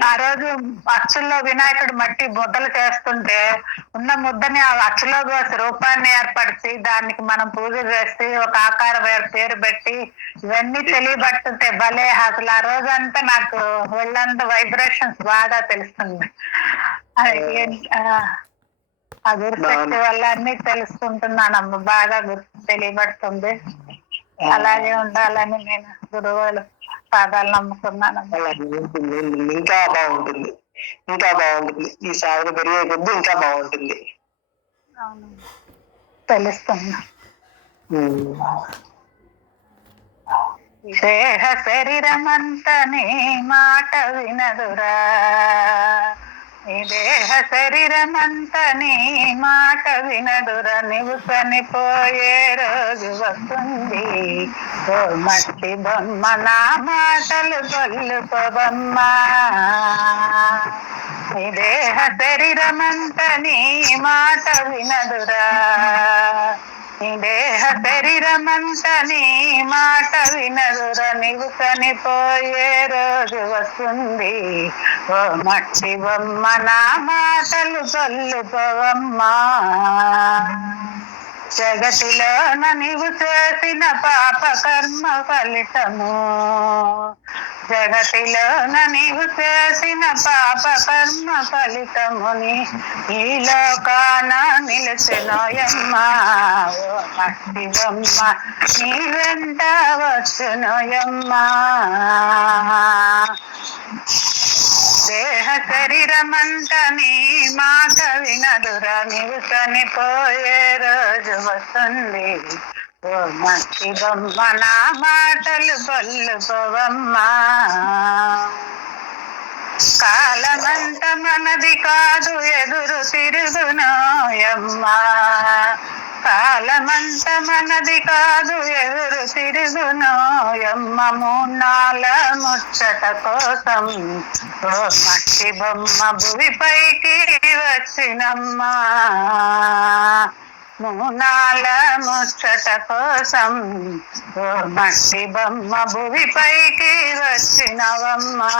ఆ రోజు అచ్చుల్లో వినాయకుడు మట్టి ముద్దలు చేస్తుంటే ఉన్న ముద్దని ఆ అచ్చులో రూపాన్ని ఏర్పరిచి దానికి మనం పూజ చేసి ఒక ఆకారం పేరు పెట్టి ఇవన్నీ తెలియబడుతుంటే భలే అసలు ఆ రోజంతా నాకు ఒళ్ళంతా వైబ్రేషన్స్ బాగా తెలుస్తుంది. ఆ గురుశక్తి వల్ల అన్ని తెలుసుకుంటున్నానమ్మ, బాగా తెలియబడుతుంది. అలాగే ఉండాలని నేను గురువులు పాదాలు నమ్ముకున్నాను. ఇంకా బాగుంటుంది, ఇంకా బాగుంటుంది. ఈ సాధన పెరిగే కొద్ది ఇంకా బాగుంటుంది. తెలుస్తుంది. దేహ శరీరమంతా నీ మాట వినదురా, ఈ దేహ శరీరమంతా నీ మాట వినదురా, నువ్వు చనిపోయే రోజు వస్తుంది ఓ మట్టి బొమ్మ నా మాటలు కొల్లుకోబమ్మా. ఈ దేహ శరీరమంతా నీ మాట వినదురా, ఈ దేహ శరీరమంతా నీ మాట వినదురా, నీవు చనిపోయే రోజు వస్తుంది ఓ మట్టి బొమ్మ నా మాటలు కొల్లుకోవమ్మా. జగతిలోన నీవు చేసిన పాప కర్మ ఫలితము, జగతిలోన నీవు చేసిన పాప కర్మ ఫలితముని ఈ లోకాన నిలిచినోయమ్మా ఓ మట్టి బొమ్మ నీ వెంట వచ్చునోయమ్మా. దేహ శరీరమంతా నీ మాట వినదురా, నీవు చనిపోయే రోజు వస్తుంది ఓ మట్టి బొమ్మ నా మాటలు కొల్లుకోవమ్మా. కాలమంత మనది కాదు ఎదురు తిరుగునోయమ్మా, కాలమంత మనది కాదు ఎదురు తిరుగునోయమ్మ. మూనాల ముచ్చట కోసం ఓ మట్టి బొమ్మ భూమిపైకి వచ్చినమ్మా, మూనాల ముచ్చట కోసం ఓ మట్టి బొమ్మ భూమిపైకి వచ్చినవమ్మా.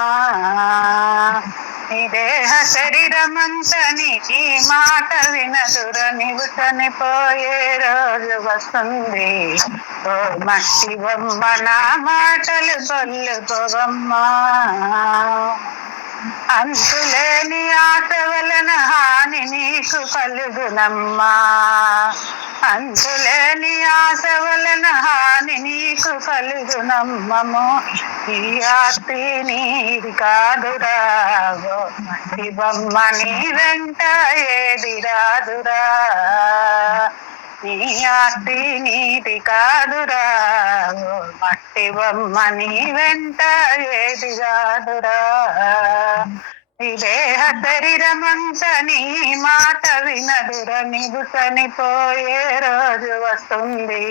ఈ దేహ శరీరమంతా నీ మాట వినదురా, నీవు చనిపోయే రోజు వస్తుంది ఓ మట్టి బొమ్మ నా మాటలు కొల్లుకోవమ్మా. అంతులేని ఆశ వలన హాని నీకు కలుగునమ్మా, అంతులేని ఆశ వలన హాని నీకు కలుగునమ్మము. ఈ ఆస్తి నీది కాదురా ఓ మట్టి బొమ్మ నీ వెంట ఏది రాదురా, నీ ఆస్తి నీది కాదురా ఓ మట్టి బొమ్మ నీ వెంట ఏది రాదురా. ఈ దేహ శరీరమంతా నీ మాట వినదురా, నీవు చనిపోయే రోజు వస్తుంది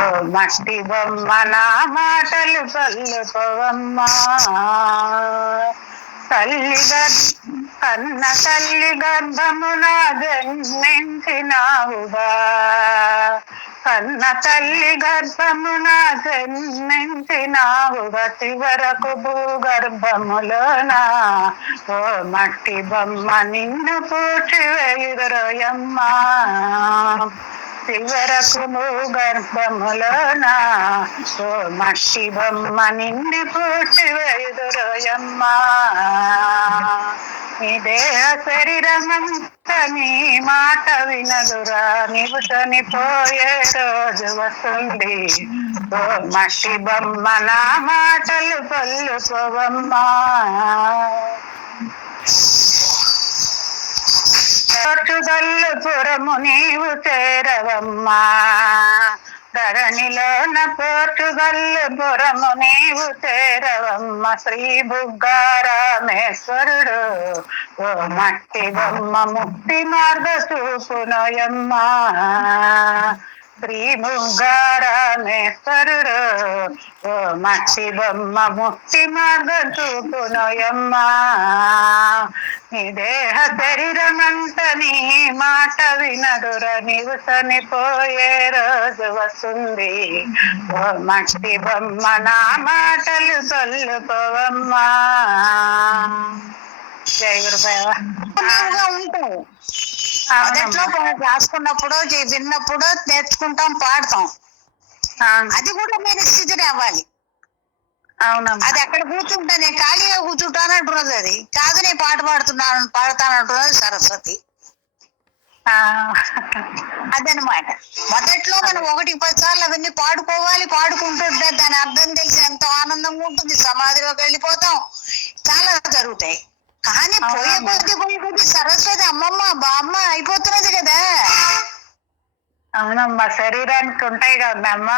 ఓ మట్టి బొమ్మ నా మాటలు కొల్లుకోవమ్మా. కన్న తల్లి గర్భమున జన్మించినావుగా, కన్న తల్లి గర్భమున జన్మించినావుగా, చివరకు భూగర్భములోన ఓ మట్టి బొమ్మ నిన్ను పూడ్చి వేయుదురోయమ్మా. చివరకు భూగర్భములోన ఓ మట్టి బొమ్మ నిన్ను పూడ్చి వేయుదురోయమ్మా. ఈ దేహ శరీరమంతా నీ మాట వినదురా, నీవు చనిపోయే రోజు వస్తుంది ఓ మట్టి బొమ్మ నా మాటలు కొల్లుకోవమ్మా. పోర్చుగల్లు పురము నీవు చేరవమ్మా, ధరణిలోన పోర్చుగల్ పురము నీవు చేరవమ్మ శ్రీ బుగ్గారామేశ్వరుడు ఓ మట్టి బొమ్మ ముక్తి మార్గ చూపునోయమ్మ శ్రీ బుగ్గారామేశ్వరుడు ఓ మట్టి బొమ్మ ముక్తి మార్గం చూపునోయమ్మ నీ దేహ శరీరమంత నీ మాట వినదుర నీవు చనిపోయే రోజు వస్తుంది ఓ మట్టి బొమ్మ నా మాటలు చల్లుకోవమ్మా. జై గురుదేవ. ఉంటావు మొదట్లో రాసుకున్నప్పుడు విన్నప్పుడు నేర్చుకుంటాం, పాడతాం. అది కూడా మీరు స్థితి రావాలి. అవునమ్మా. అది అక్కడ కూర్చుంటా, నేను ఖాళీగా కూర్చుంటానంటున్నది. అది కాదు, నేను పాడతానంటున్నది సరస్వతి. అదనమాట. మొదట్లో మనం 1-10 సార్లు అవన్నీ పాడుకోవాలి. పాడుకుంటుంటే దాని అర్థం తెలిసి ఎంతో ఆనందంగా ఉంటుంది. సమాధిలోకి వెళ్ళిపోతాం, చాలా జరుగుతాయి. కానీ పోయే కొద్ది సరస్వతి అమ్మమ్మ బామ్మ అయిపోతున్నది కదా. అవునమ్మా, శరీరానికి ఉంటాయి కదమ్మా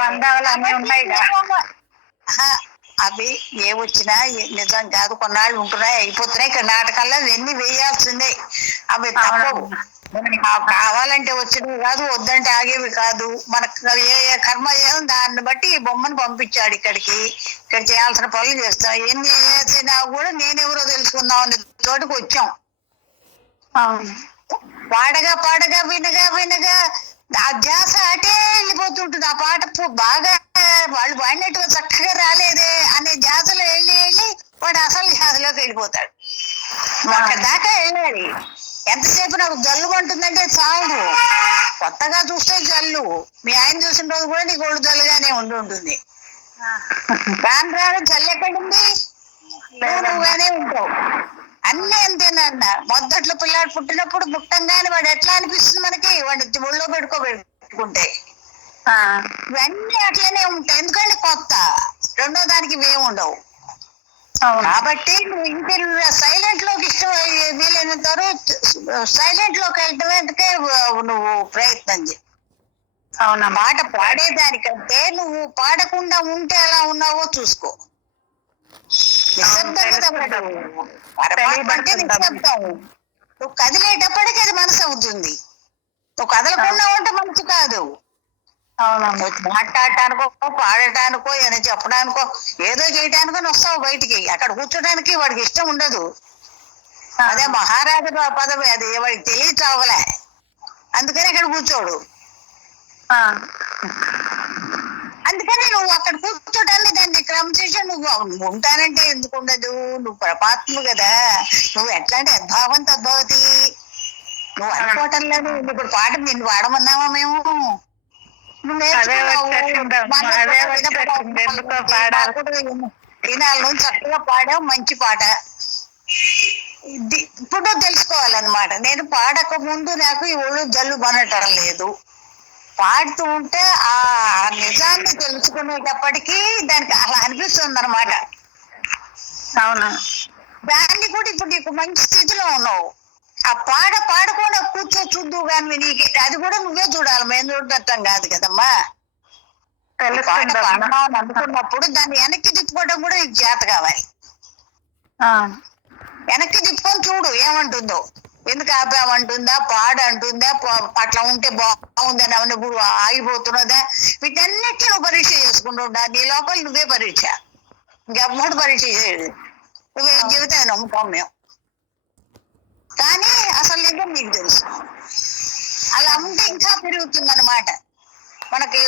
బంధాలు అన్నీ ఉన్నాయి కదా. అవి ఏ వచ్చినా నిజం కాదు, కొన్నాళ్ళు ఉంటున్నాయి, అయిపోతున్నాయి. ఇక్కడ నాటకాల్లో ఇవన్నీ వేయాల్సిందే. అవి తప్పవు. కావాలంటే వచ్చినవి కాదు, వద్దంటే ఆగేవి కాదు. మనకు ఏ కర్మ చేయాలి దాన్ని బట్టి ఈ బొమ్మను పంపించాడు ఇక్కడికి. ఇక్కడ చేయాల్సిన పనులు చేస్తాం. ఎన్ని చేసినా కూడా నేనెవరో తెలుసుకుందాం అనే తోటికి వచ్చాం. పాడగా పాడగా వినగా ఆ ధ్యాస అటే వెళ్ళిపోతుంటుంది. ఆ పాట బాగా వాళ్ళు పాడినట్టుగా చక్కగా రాలేదే అనే ధ్యాసలో వెళ్ళి వాడు అసలు ధ్యాసలోకి వెళ్ళిపోతాడు. అక్కడ దాకా వెళ్ళాలి. ఎంతసేపు నాకు జల్లు అంటుందంటే చాలు. కొత్తగా చూస్తే జల్లు, మీ ఆయన చూసిన రోజు కూడా నీకు ఒళ్ళు జల్లుగానే ఉంటుంది. రాను జల్లు ఎక్కడుంది, నువ్వుగానే ఉంటావు. అన్నీ అంతేనన్న. మొదట్లో పిల్లాడు పుట్టినప్పుడు పుట్టంగానే వాడు ఎట్లా అనిపిస్తుంది మనకి, వాడి ఒళ్ళో పెట్టుకుంటే ఇవన్నీ అట్లనే ఉంటాయి. ఎందుకంటే కొత్త, రెండో దానికి ఇవేమి ఉండవు. కాబట్టి నువ్వు ఇంటి సైలెంట్ లోకి ఇష్టం వీలైనంత సైలెంట్ లోకి వెళ్ళటమే నువ్వు ప్రయత్నం చేయి. అవునా. పాట పాడేదానికంటే నువ్వు పాడకుండా ఉంటే ఎలా ఉన్నావో చూసుకో. నిశ్శబ్దం. నువ్వు కదిలేటప్పటికి అది మనసు అవుతుంది. నువ్వు కదలకుండా ఉంటే మనసు కాదు. మాట్లాడటానికో పాడటానికో ఏదైనా చెప్పడానికో ఏదో చేయటానికో వస్తావు బయటికి. అక్కడ కూర్చోడానికి వాడికి ఇష్టం ఉండదు. అదే మహారాజు పదవి, అది వాడికి తెలియచావలే. అందుకని అక్కడ కూర్చోడు. అందుకని నువ్వు అక్కడ కూర్చోటాన్ని దాన్ని క్రమశిక్షణ నువ్వు ఉంటానంటే ఎందుకు ఉండదు. నువ్వు పరమాత్మ కదా. నువ్వు ఎట్లాంటి అద్భావం తద్భవతి. నువ్వు అనుకోవటం లేదు. ఇప్పుడు పాట నిన్ను పాడమన్నావా మేము? దినాల నుంచి చక్కగా పాడావు, మంచి పాట. ఇప్పుడు తెలుసుకోవాలన్నమాట. నేను పాడక ముందు నాకు ఈ ఒళ్ళు జల్లు బనటం లేదు. పాడుతూ ఉంటే ఆ నిజాన్ని తెలుసుకునేటప్పటికీ దానికి అలా అనిపిస్తుంది అనమాట. అవునా. దాన్ని కూడా ఇప్పుడు నీకు మంచి స్థితిలో ఉన్నావు. ఆ పాడకుండా కూర్చో చూద్దు కానీ నీకు అది కూడా నువ్వే చూడాలి, మేము చూడటం కాదు కదమ్మా. పాట పాడమని అనుకున్నప్పుడు దాన్ని వెనక్కి తిప్పుకోవడం కూడా నీకు చేత కావాలి. వెనక్కి తిప్పుకొని చూడు ఏమంటుందో. ఎందుకు ఆపామంటుందా, పాడంటుందా, అట్లా ఉంటే బాగుందని అవన్నీ ఆగిపోతున్నదా, వీటన్నిటిని నువ్వు పరీక్ష చేసుకుంటూ ఉంటా. నీ లోపల నువ్వే పరీక్ష, ఇంకెప్పుడు పరీక్ష చేయదు. నువ్వేం చెబితే నమ్ముతాం మేము. కానీ అసలు నిజం నీకు తెలుసు. అలా ఉంటే ఇంకా పెరుగుతుంది అన్నమాట. మనకి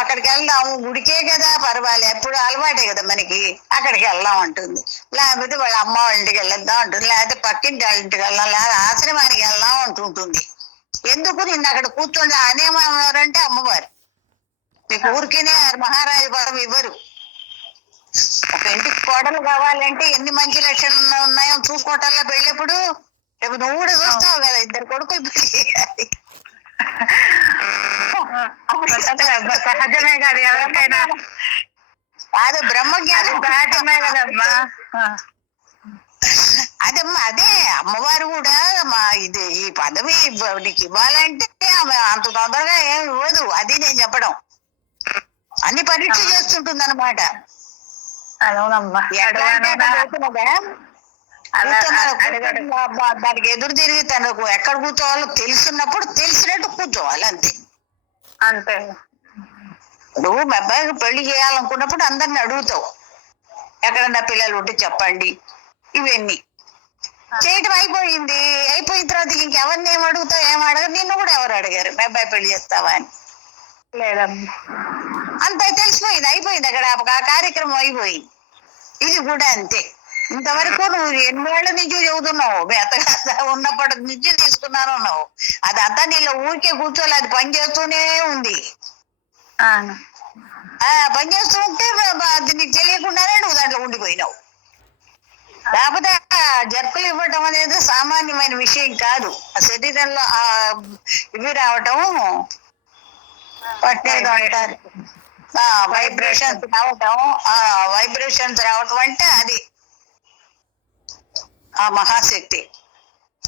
అక్కడికి వెళ్దాము, గుడికే కదా పర్వాలే, ఎప్పుడు అలవాటే కదా మనకి. అక్కడికి వెళ్దాం అంటుంది, లేకపోతే వాళ్ళ అమ్మ వాళ్ళ ఇంటికి వెళ్ళొద్దాం అంటుంది, లేకపోతే పక్కింటి వాళ్ళ ఇంటికి వెళ్దాం, లేదా ఆశ్రమానికి వెళ్దాం అంటుంటుంది. ఎందుకు నిన్ను అక్కడ కూర్చోండి అనేవారంటే అమ్మవారు మీకు ఊరికేనే మహారాజు పదవి ఇవ్వరు. ఒక ఇంటికి కోడలు కావాలంటే ఎన్ని మంచి లక్షణాలు ఉన్నాయో చూసుకోవటంలో పెళ్ళప్పుడు. రేపు నువ్వు కూడా చూస్తావు కదా, 2 కొడుకులు పెళ్లి. సహజమే కాదు ఎవరికైనా. కాదు, బ్రహ్మజ్ఞానం సహజమే కదమ్మా. అదమ్మా. అదే అమ్మవారు కూడా మా ఇది ఈ పదవి నీకు ఇవ్వాలంటే ఆమె అంత తొందరగా ఏం ఇవ్వదు. అది నేను చెప్పడం. అన్ని పరీక్ష చేస్తుంటుంది అనమాట. అవునమ్మా. దానికి ఎదురు తిరిగి తనకు ఎక్కడ కూర్చోవాలో తెలుసున్నప్పుడు తెలిసినట్టు కూర్చోవాలి అంతే. అంతే. నువ్వు మా అబ్బాయికి పెళ్లి చేయాలనుకున్నప్పుడు అందరిని అడుగుతావు, ఎక్కడన్నా పిల్లలు ఉంటే చెప్పండి. ఇవన్నీ చేయటం అయిపోయింది. అయిపోయిన తర్వాత ఇంకెవరిని ఏం అడుగుతావు? ఏం అడగరు. నిన్ను కూడా ఎవరు అడిగారు మా అబ్బాయి పెళ్లి చేస్తావా అని? లేదమ్మా. అంత తెలిసిపోయింది, అయిపోయింది. అక్కడ ఆ కార్యక్రమం అయిపోయింది. ఇది కూడా అంతే. ఇంతవరకు నువ్వు ఎన్నేళ్ల నుంచి చదువుతున్నావు, బెత్తగా ఉన్నప్పటి నుంచి తీసుకున్నాను అన్నావు. అదంతా నీళ్ళు ఊరికే కూర్చోలే, అది పని చేస్తూనే ఉంది. పని చేస్తూ ఉంటే అది నీకు తెలియకుండానే నువ్వు దాంట్లో ఉండిపోయినావు. లేకపోతే జర్కులు ఇవ్వటం అనేది సామాన్యమైన విషయం కాదు. ఆ శరీరంలో ఇవి రావటం పట్టేది అంటారు. వైబ్రేషన్స్ రావటం అంటే అది ఆ మహాశక్తి.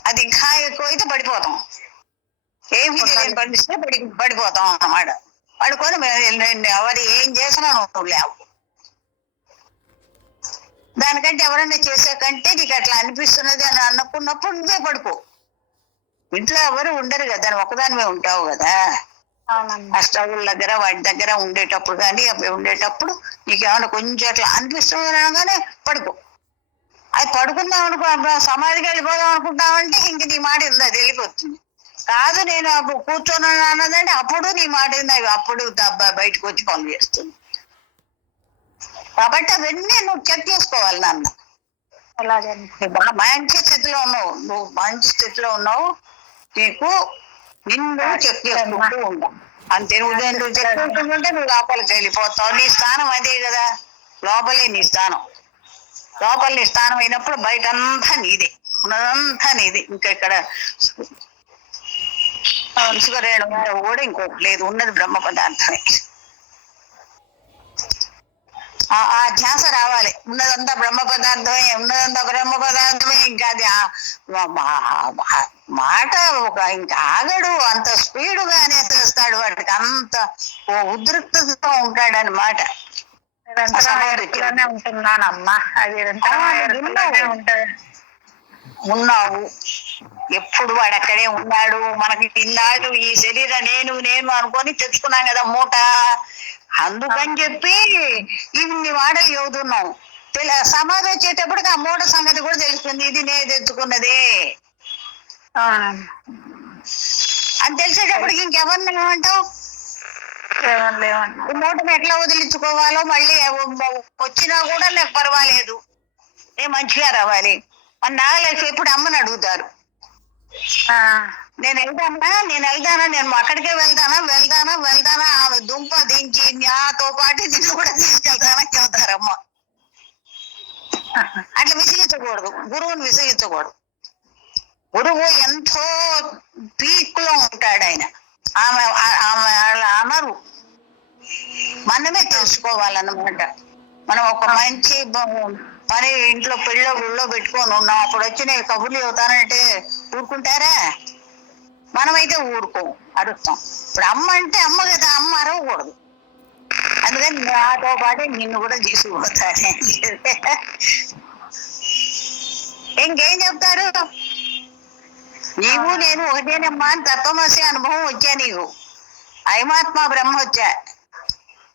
అది ఇంకా ఎక్కువైతే పడిపోతాం. ఏమి తెలియని పరిస్థితి పడిపోతాం అన్నమాట. పడుకొని ఎవరు ఏం చేసినా నువ్వు లేవు. దానికంటే ఎవరైనా చేసే కంటే నీకు అట్లా అనిపిస్తున్నది అని అనుకున్నప్పుడు నువ్వే పడుకో. ఇంట్లో ఎవరు ఉండరు కదా, ఒకదానివే ఉంటావు కదా. ఆ స్టవ్ల దగ్గర వాటి దగ్గర ఉండేటప్పుడు కానీ అవి ఉండేటప్పుడు నీకేమైనా కొంచెం అట్లా అనిపిస్తుంది అనగానే పడుకో. అది పడుకుందాం అనుకో, సమాధికి వెళ్ళిపోదాం అనుకుంటామంటే ఇంక నీ మాట ఉంది, అది వెళ్ళిపోతుంది. కాదు నేను కూర్చొని అన్నదంటే అప్పుడు నీ మాట ఉంది, అప్పుడు బయటకు వచ్చి పనులు చేస్తుంది. కాబట్టి అవన్నీ నువ్వు చెక్ చేసుకోవాలి నాన్న. అలాగే. బాగా మంచి స్థితిలో ఉన్నావు, నువ్వు మంచి స్థితిలో ఉన్నావు. నీకు నిన్ను చెక్ చేసుకుంటూ ఉంటావు అంతే. నువ్వు చెక్ చేసుకుంటుంటే నువ్వు లోపలికి వెళ్ళిపోతావు. నీ స్థానం అదే కదా, లోపలే నీ స్థానం. లోపల నీ స్థానం అయినప్పుడు బయట అంతా నీదే, ఉన్నదంతా నీది. ఇంకా ఇక్కడ ఇసుకరేణు కూడా ఇంకోటి లేదు, ఉన్నది బ్రహ్మ పదార్థమే. ఆ ధ్యాస రావాలి. ఉన్నదంతా బ్రహ్మ పదార్థమే, ఉన్నదంతా బ్రహ్మ పదార్థమే. ఇంకా అది మాట ఒక ఇంకా ఆగడు, అంత స్పీడుగానే చేస్తాడు. వాటికి అంత ఉద్రిక్తతో ఉంటాడనమాట. ఉంటున్నానమ్మా. అది ఉన్నావు ఎప్పుడు వాడు అక్కడే ఉన్నాడు. మనకి ఇన్నాళ్ళు ఈ శరీరం నేను అనుకొని తెచ్చుకున్నాం కదా మూట. అందుకని చెప్పి ఇన్ని వాడలు చదువుతున్నాం. సమాధి వచ్చేటప్పటికి ఆ మూట సంగతి కూడా తెలుస్తుంది. ఇది నేను తెచ్చుకున్నదే అని తెలిసేటప్పటికి ఇంకెవరిని ఏమంటావు? మూటను ఎట్లా వదిలించుకోవాలో మళ్ళీ వచ్చినా కూడా నాకు పర్వాలేదు, నేను మంచిగా రావాలి అని నాగలేసి ఎప్పుడు అమ్మని అడుగుతారు. నేను వెళ్తానా నేను అక్కడికే వెళ్తానా ఆమె దుంప దించి నాతో పాటు దీన్ని కూడా తీసుకెళ్తానా చెబుతారమ్మ. అట్లా విసిగించకూడదు, గురువుని విసిగించకూడదు. గురువు ఎంతో పీక్ లో ఉంటాడు ఆయన. ఆమె అనరు, మనమే తెలుసుకోవాలన్నమాట. మనం ఒక మంచి పని ఇంట్లో పెళ్ళో గుళ్ళో పెట్టుకొని ఉన్నాం, అప్పుడు వచ్చి నేను కబుర్లు చెబుతానంటే ఊరుకుంటారా? మనమైతే ఊరుకోం, అరుస్తాం. ఇప్పుడు అమ్మ అంటే అమ్మ కదా, అమ్మ అరవకూడదు. అందుకని నాతో పాటే నిన్ను కూడా తీసుకుపోతానే. ఇంకేం చెప్తారు? నీవు నేను ఒకటేనమ్మా అని తత్వమసి అనుభవం వచ్చా. నీకు ఐమాత్మ బ్రహ్మ వచ్చా,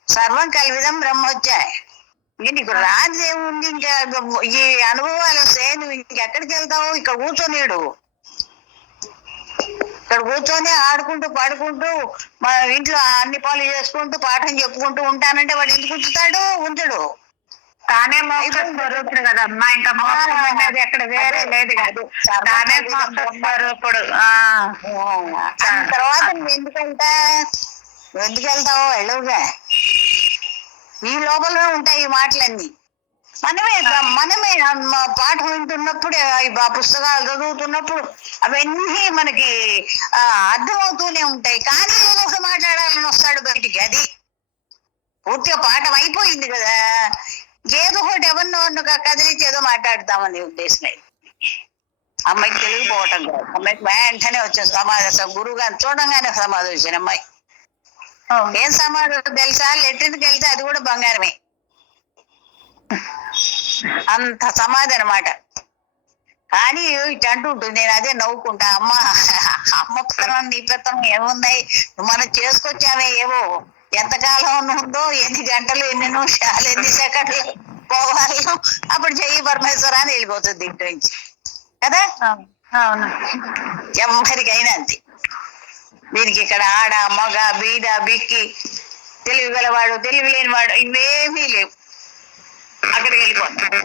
సర్వం కల్విదం బ్రహ్మ వచ్చా. ఇంక నీకు రాజేముంది? ఇంకా ఈ అనుభవాలు వస్తే నువ్వు ఇంకెక్కడికి వెళ్తావు? ఇక్కడ కూర్చొని ఆడుకుంటూ పాడుకుంటూ మా ఇంట్లో అన్ని పనులు చేసుకుంటూ పాఠం చెప్పుకుంటూ ఉంటానంటే వాడు ఎందుకు ఉంచడు. తానే మోక్షస్వరూపుడు కదమ్మా. ఇంకా మోక్షం అనేది ఎక్కడ వేరే లేదు కాదు, తానే మోక్షస్వరూపుడు. తర్వాత నువ్వు ఎందుకు వెళ్తావు? వెళ్ళవుగా. ఈ లోపల ఉంటాయి ఈ మాటలన్నీ. మనమే పాఠం వింటున్నప్పుడు, ఆ పుస్తకాలు చదువుతున్నప్పుడు అవన్నీ మనకి అర్థమవుతూనే ఉంటాయి. కానీ ఏదో ఒకటి మాట్లాడాలని వస్తాడు బయటికి. అది పూర్తిగా పాఠం అయిపోయింది కదా, ఏదో ఒకటి ఎవరినో కదిలించి ఏదో మాట్లాడతామని ఉద్దేశం. అమ్మాయికి తెలియకపోవటం కాదు, అమ్మాయికి వెంటనే వచ్చే సమాధి. గురువు గారిని చూడంగానే సమాధి వచ్చిన అమ్మాయి. ఏం సమాధి తెలుసా? లెట్రిన్కి వెళ్తే అది కూడా బంగారమే, అంత సమాధి అనమాట. కానీ ఇటు అంటూ ఉంటుంది, నేను అదే నవ్వుకుంటా, అమ్మ పెత్తనం నీ పెత్తనం ఏమున్నాయి, నువ్వు మనం చేసుకొచ్చామే ఏవో, ఎంతకాలం ఉందో, ఎన్ని గంటలు, ఎన్ని నిమిషాలు, ఎన్ని సెకండ్లు పోవాలి, అప్పుడు చెయ్యి పరమేశ్వర అని వెళ్ళిపోతుంది ఇంటి నుంచి కదా. ఎవరికైనా అంతే. దీనికి ఇక్కడ ఆడ మగ బీద బిక్కి, తెలివి గలవాడు తెలివి లేనివాడు ఇవేమీ లేవు, అక్కడికి వెళ్ళిపోతాడు.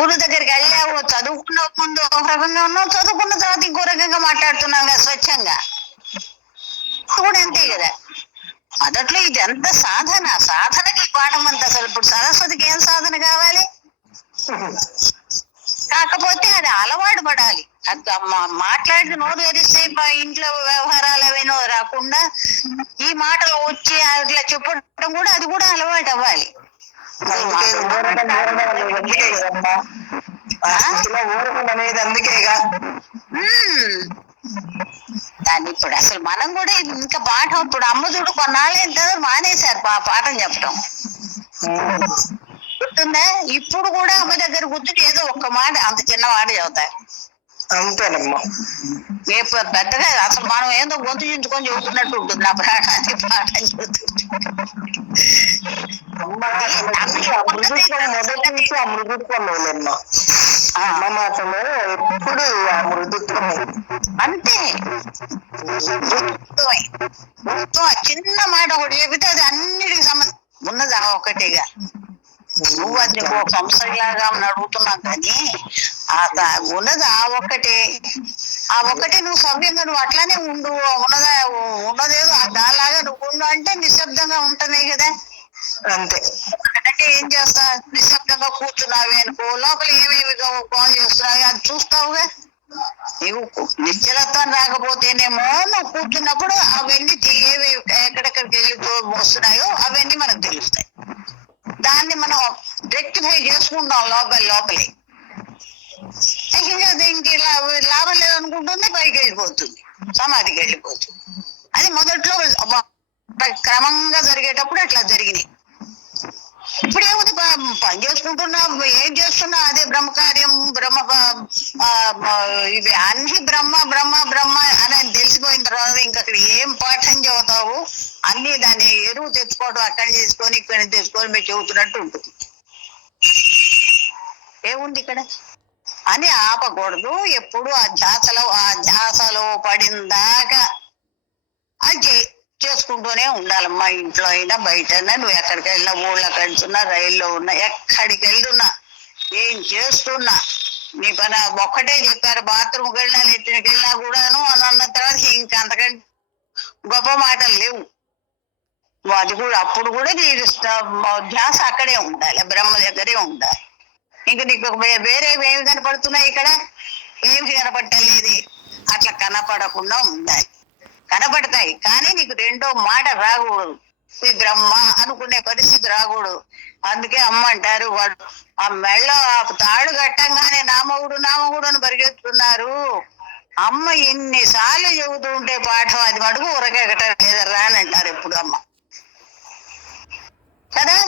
ఊరు దగ్గరికి వెళ్ళావు, చదువుకున్న ముందు ఒక రకంగా ఉన్నావు, చదువుకున్న తర్వాత ఇంకో రకంగా మాట్లాడుతున్నాం కదా స్వచ్ఛంగా, కూడా అంతే కదా. మొదట్లో ఇది ఎంత సాధనకి పాఠం అంత. అసలు ఇప్పుడు సరస్వతికి ఏం సాధన కావాలి? కాకపోతే అది అలవాటు పడాలి. మాట్లాడితే నోరు తెరిస్తే ఇంట్లో వ్యవహారాలు అవేనో రాకుండా ఈ మాటలు వచ్చి అట్లా చెప్పడం కూడా, అది కూడా అలవాటు అవ్వాలి. దాన్ని ఇప్పుడు అసలు మనం కూడా ఇంకా పాఠం, ఇప్పుడు అమ్మ చూడు కొన్నాళ్ళు ఎంత మానేశారు పాఠం చెప్పడం, గుర్తుందా? ఇప్పుడు కూడా అమ్మ దగ్గర కూర్చుని ఏదో ఒక్క మాట, అంత చిన్న మాట చదువుతారు అంతేనమ్మా. ఏ పెద్దగా అసలు మనం ఏదో గొంతు చించుకొని చెబుతున్నట్టు ఉంటుంది నా ప్రాణాన్ని పాఠం చదువుతుంది. మొదటి నుంచి ఆ మృదుత్వం లేదమ్మా, అమ్మ మాటలో ఎప్పుడు ఆ మృదుత్వం అంతే. చిన్న మాట ఒకటి చెబితే అది అన్నిటికి ఉన్నది ఒకటిగా. నువ్వు అది ఒక సంస్థలాగా అడుగుతున్నావు కానీ ఉన్నది ఆ ఒక్కటే. ఆ ఒక్కటే నువ్వు సవ్యంగా నువ్వు అట్లానే ఉండు, ఉన్నదేదో దాలాగా నువ్వు ఉండు అంటే నిశ్శబ్దంగా ఉంటమే కదా. అంతే. అంటే ఏం చేస్తా, నిశ్శబ్దంగా కూర్చున్నావే అనుకో, లోపల ఏమేమి కాల్ చేస్తున్నావు అది చూస్తావుగా. నీవు నిశ్చలత్వం రాకపోతేనేమో నువ్వు కూర్చున్నప్పుడు అవన్నీ ఏవి ఎక్కడెక్కడికి వెళ్ళి వస్తున్నాయో అవన్నీ మనకు తెలుస్తాయి. దాన్ని మనం రెక్టిఫై చేసుకుంటాం లోపలే. ఇంక లాభం లేదనుకుంటుంది, పైకి వెళ్ళిపోతుంది, సమాధికి వెళ్ళిపోతుంది. అది మొదట్లో క్రమంగా జరిగేటప్పుడు అట్లా జరిగినాయి. ఇప్పుడు ఏముంది, పని చేసుకుంటున్నా, ఏం చేస్తున్నా అదే బ్రహ్మకార్యం, ఇవి అన్ని బ్రహ్మ అని తెలిసిపోయిన తర్వాత ఇంకా అక్కడ ఏం పాఠం చదువుతావు, అన్ని దాన్ని ఎరువు తెచ్చుకోవడం, అక్కడి తీసుకొని ఇక్కడ తెచ్చుకొని మీరు చెబుతున్నట్టు ఉంటుంది. ఏముంది ఇక్కడ అని ఆపకూడదు. ఎప్పుడు ఆ ధ్యాసలో పడిన దాకా అది చేసుకుంటూనే ఉండాలమ్మా. ఇంట్లో అయినా బయట అయినా, నువ్వు ఎక్కడికి వెళ్ళినా, ఊళ్ళోకి వెళ్తున్నా, రైల్లో ఉన్నా, ఎక్కడికి వెళ్తున్నా, ఏం చేస్తున్నా నీ పని ఒక్కటే చెప్పారు. బాత్రూమ్కి వెళ్ళినా, లెట్రిన్కి వెళ్ళినా కూడాను అని అన్న తర్వాత ఇంకా అంతకంటే గొప్ప మాటలు లేవు. అది కూడా అప్పుడు కూడా నీ ధ్యాస అక్కడే ఉండాలి, బ్రహ్మ దగ్గరే ఉండాలి. ఇంకా నీకు వేరే ఏమి కనపడుతున్నాయి ఇక్కడ? ఏమి కనపడలేదు. అట్లా కనపడకుండా ఉండాలి. కనపడతాయి కానీ నీకు రెండో మాట రాకూడదు, ఈ బ్రహ్మ అనుకునే పరిస్థితి రాకూడదు. అందుకే అమ్మ అంటారు, వాడు ఆ మెళ్ళ తాడు కట్టంగానే నామగుడు అని పరిగెత్తున్నారు. అమ్మ ఎన్నిసార్లు చెబుతూ ఉంటే పాఠం అది మడుగు ఉరకెక్కటం లేదరా అని అంటారు ఎప్పుడు అమ్మ కదా.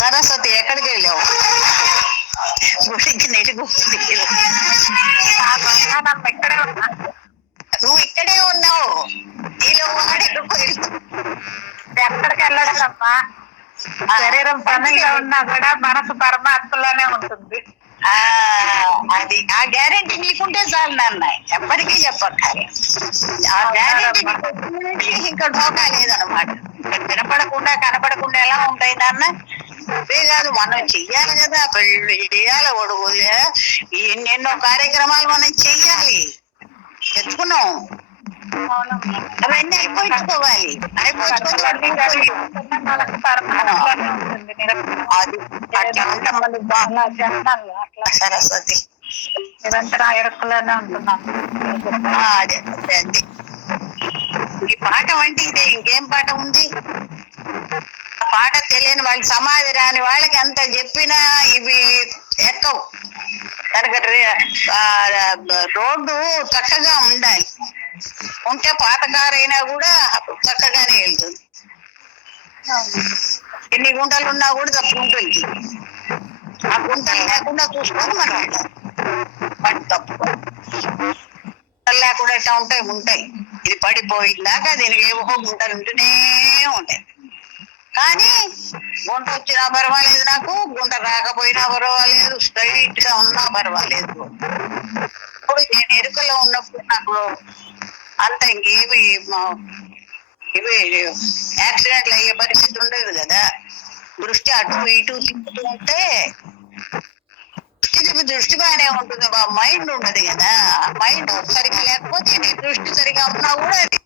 సరస్వతి ఎక్కడికి వెళ్ళావు? గుడికి నెటికి నువ్వు ఇక్కడే ఉన్నావు, నీలో వాడు ఎక్కడికి వెళ్ళొచ్చమ్మా. శరీరం పనుల్లో ఉన్నా కూడా మనసు పరమాత్మలోనే ఉంటుంది. అది ఆ గ్యారెంటీ నీకుంటే చాలు నాన్న, ఎప్పటికీ చెప్పక్కర్లే. ఆ గ్యారెంటీ ఇంకా ఢోకా లేదనమాట. వినపడకుండా కనపడకుండా ఎలా ఉంటాయి నాన్న? అవే కాదు, మనం చెయ్యాలి కదా, పెళ్ళి చేయాలి, ఒడుగు ఎన్నెన్నో కార్యక్రమాలు మనం చెయ్యాలి, తెచ్చుకున్నాం. అవన్నీ అయిపోయించుకోవాలి. సరస్వతి నిరంతరం ఎరుకలోనే ఉంటున్నాం. అదే ఈ పాఠం అంటే ఇదే, ఇంకేం పాఠం ఉంది? పాట తెలియని వాళ్ళకి, సమాధి రాని వాళ్ళకి ఎంత చెప్పినా ఇవి ఎక్కవు. కనుక రోడ్డు చక్కగా ఉండాలి. ఉంటే పాత కారైనా కూడా చక్కగానే వెళ్తుంది. ఎన్ని గుంటలు ఉన్నా కూడా తప్పు ఉంటుంది. ఆ గుంటలు లేకుండా చూసుకొని మనం వెళ్ళాలి. పడి తప్పు లేకుండా ఎట్లా ఉంటాయి. ఇది పడిపోయిందాక దీనికి ఏవో గుంటలు ఉంటూనే ఉంటాయి. కానీ గుంట వచ్చినా పర్వాలేదు, నాకు గుంట రాకపోయినా పర్వాలేదు, స్ట్రైట్ గా ఉన్నా పర్వాలేదు. ఇప్పుడు నేను ఎరుకలో ఉన్నప్పుడు నాకు అంత ఇంకేమి ఇవి యాక్సిడెంట్లు అయ్యే పరిస్థితి ఉండదు కదా. దృష్టి అటు ఇటు తిప్పుతూ ఉంటే దృష్టి బాగానే ఉంటుంది, మైండ్ ఉండదు కదా. మైండ్ సరిగా లేకపోతే నీ దృష్టి సరిగా ఉన్నా కూడా అది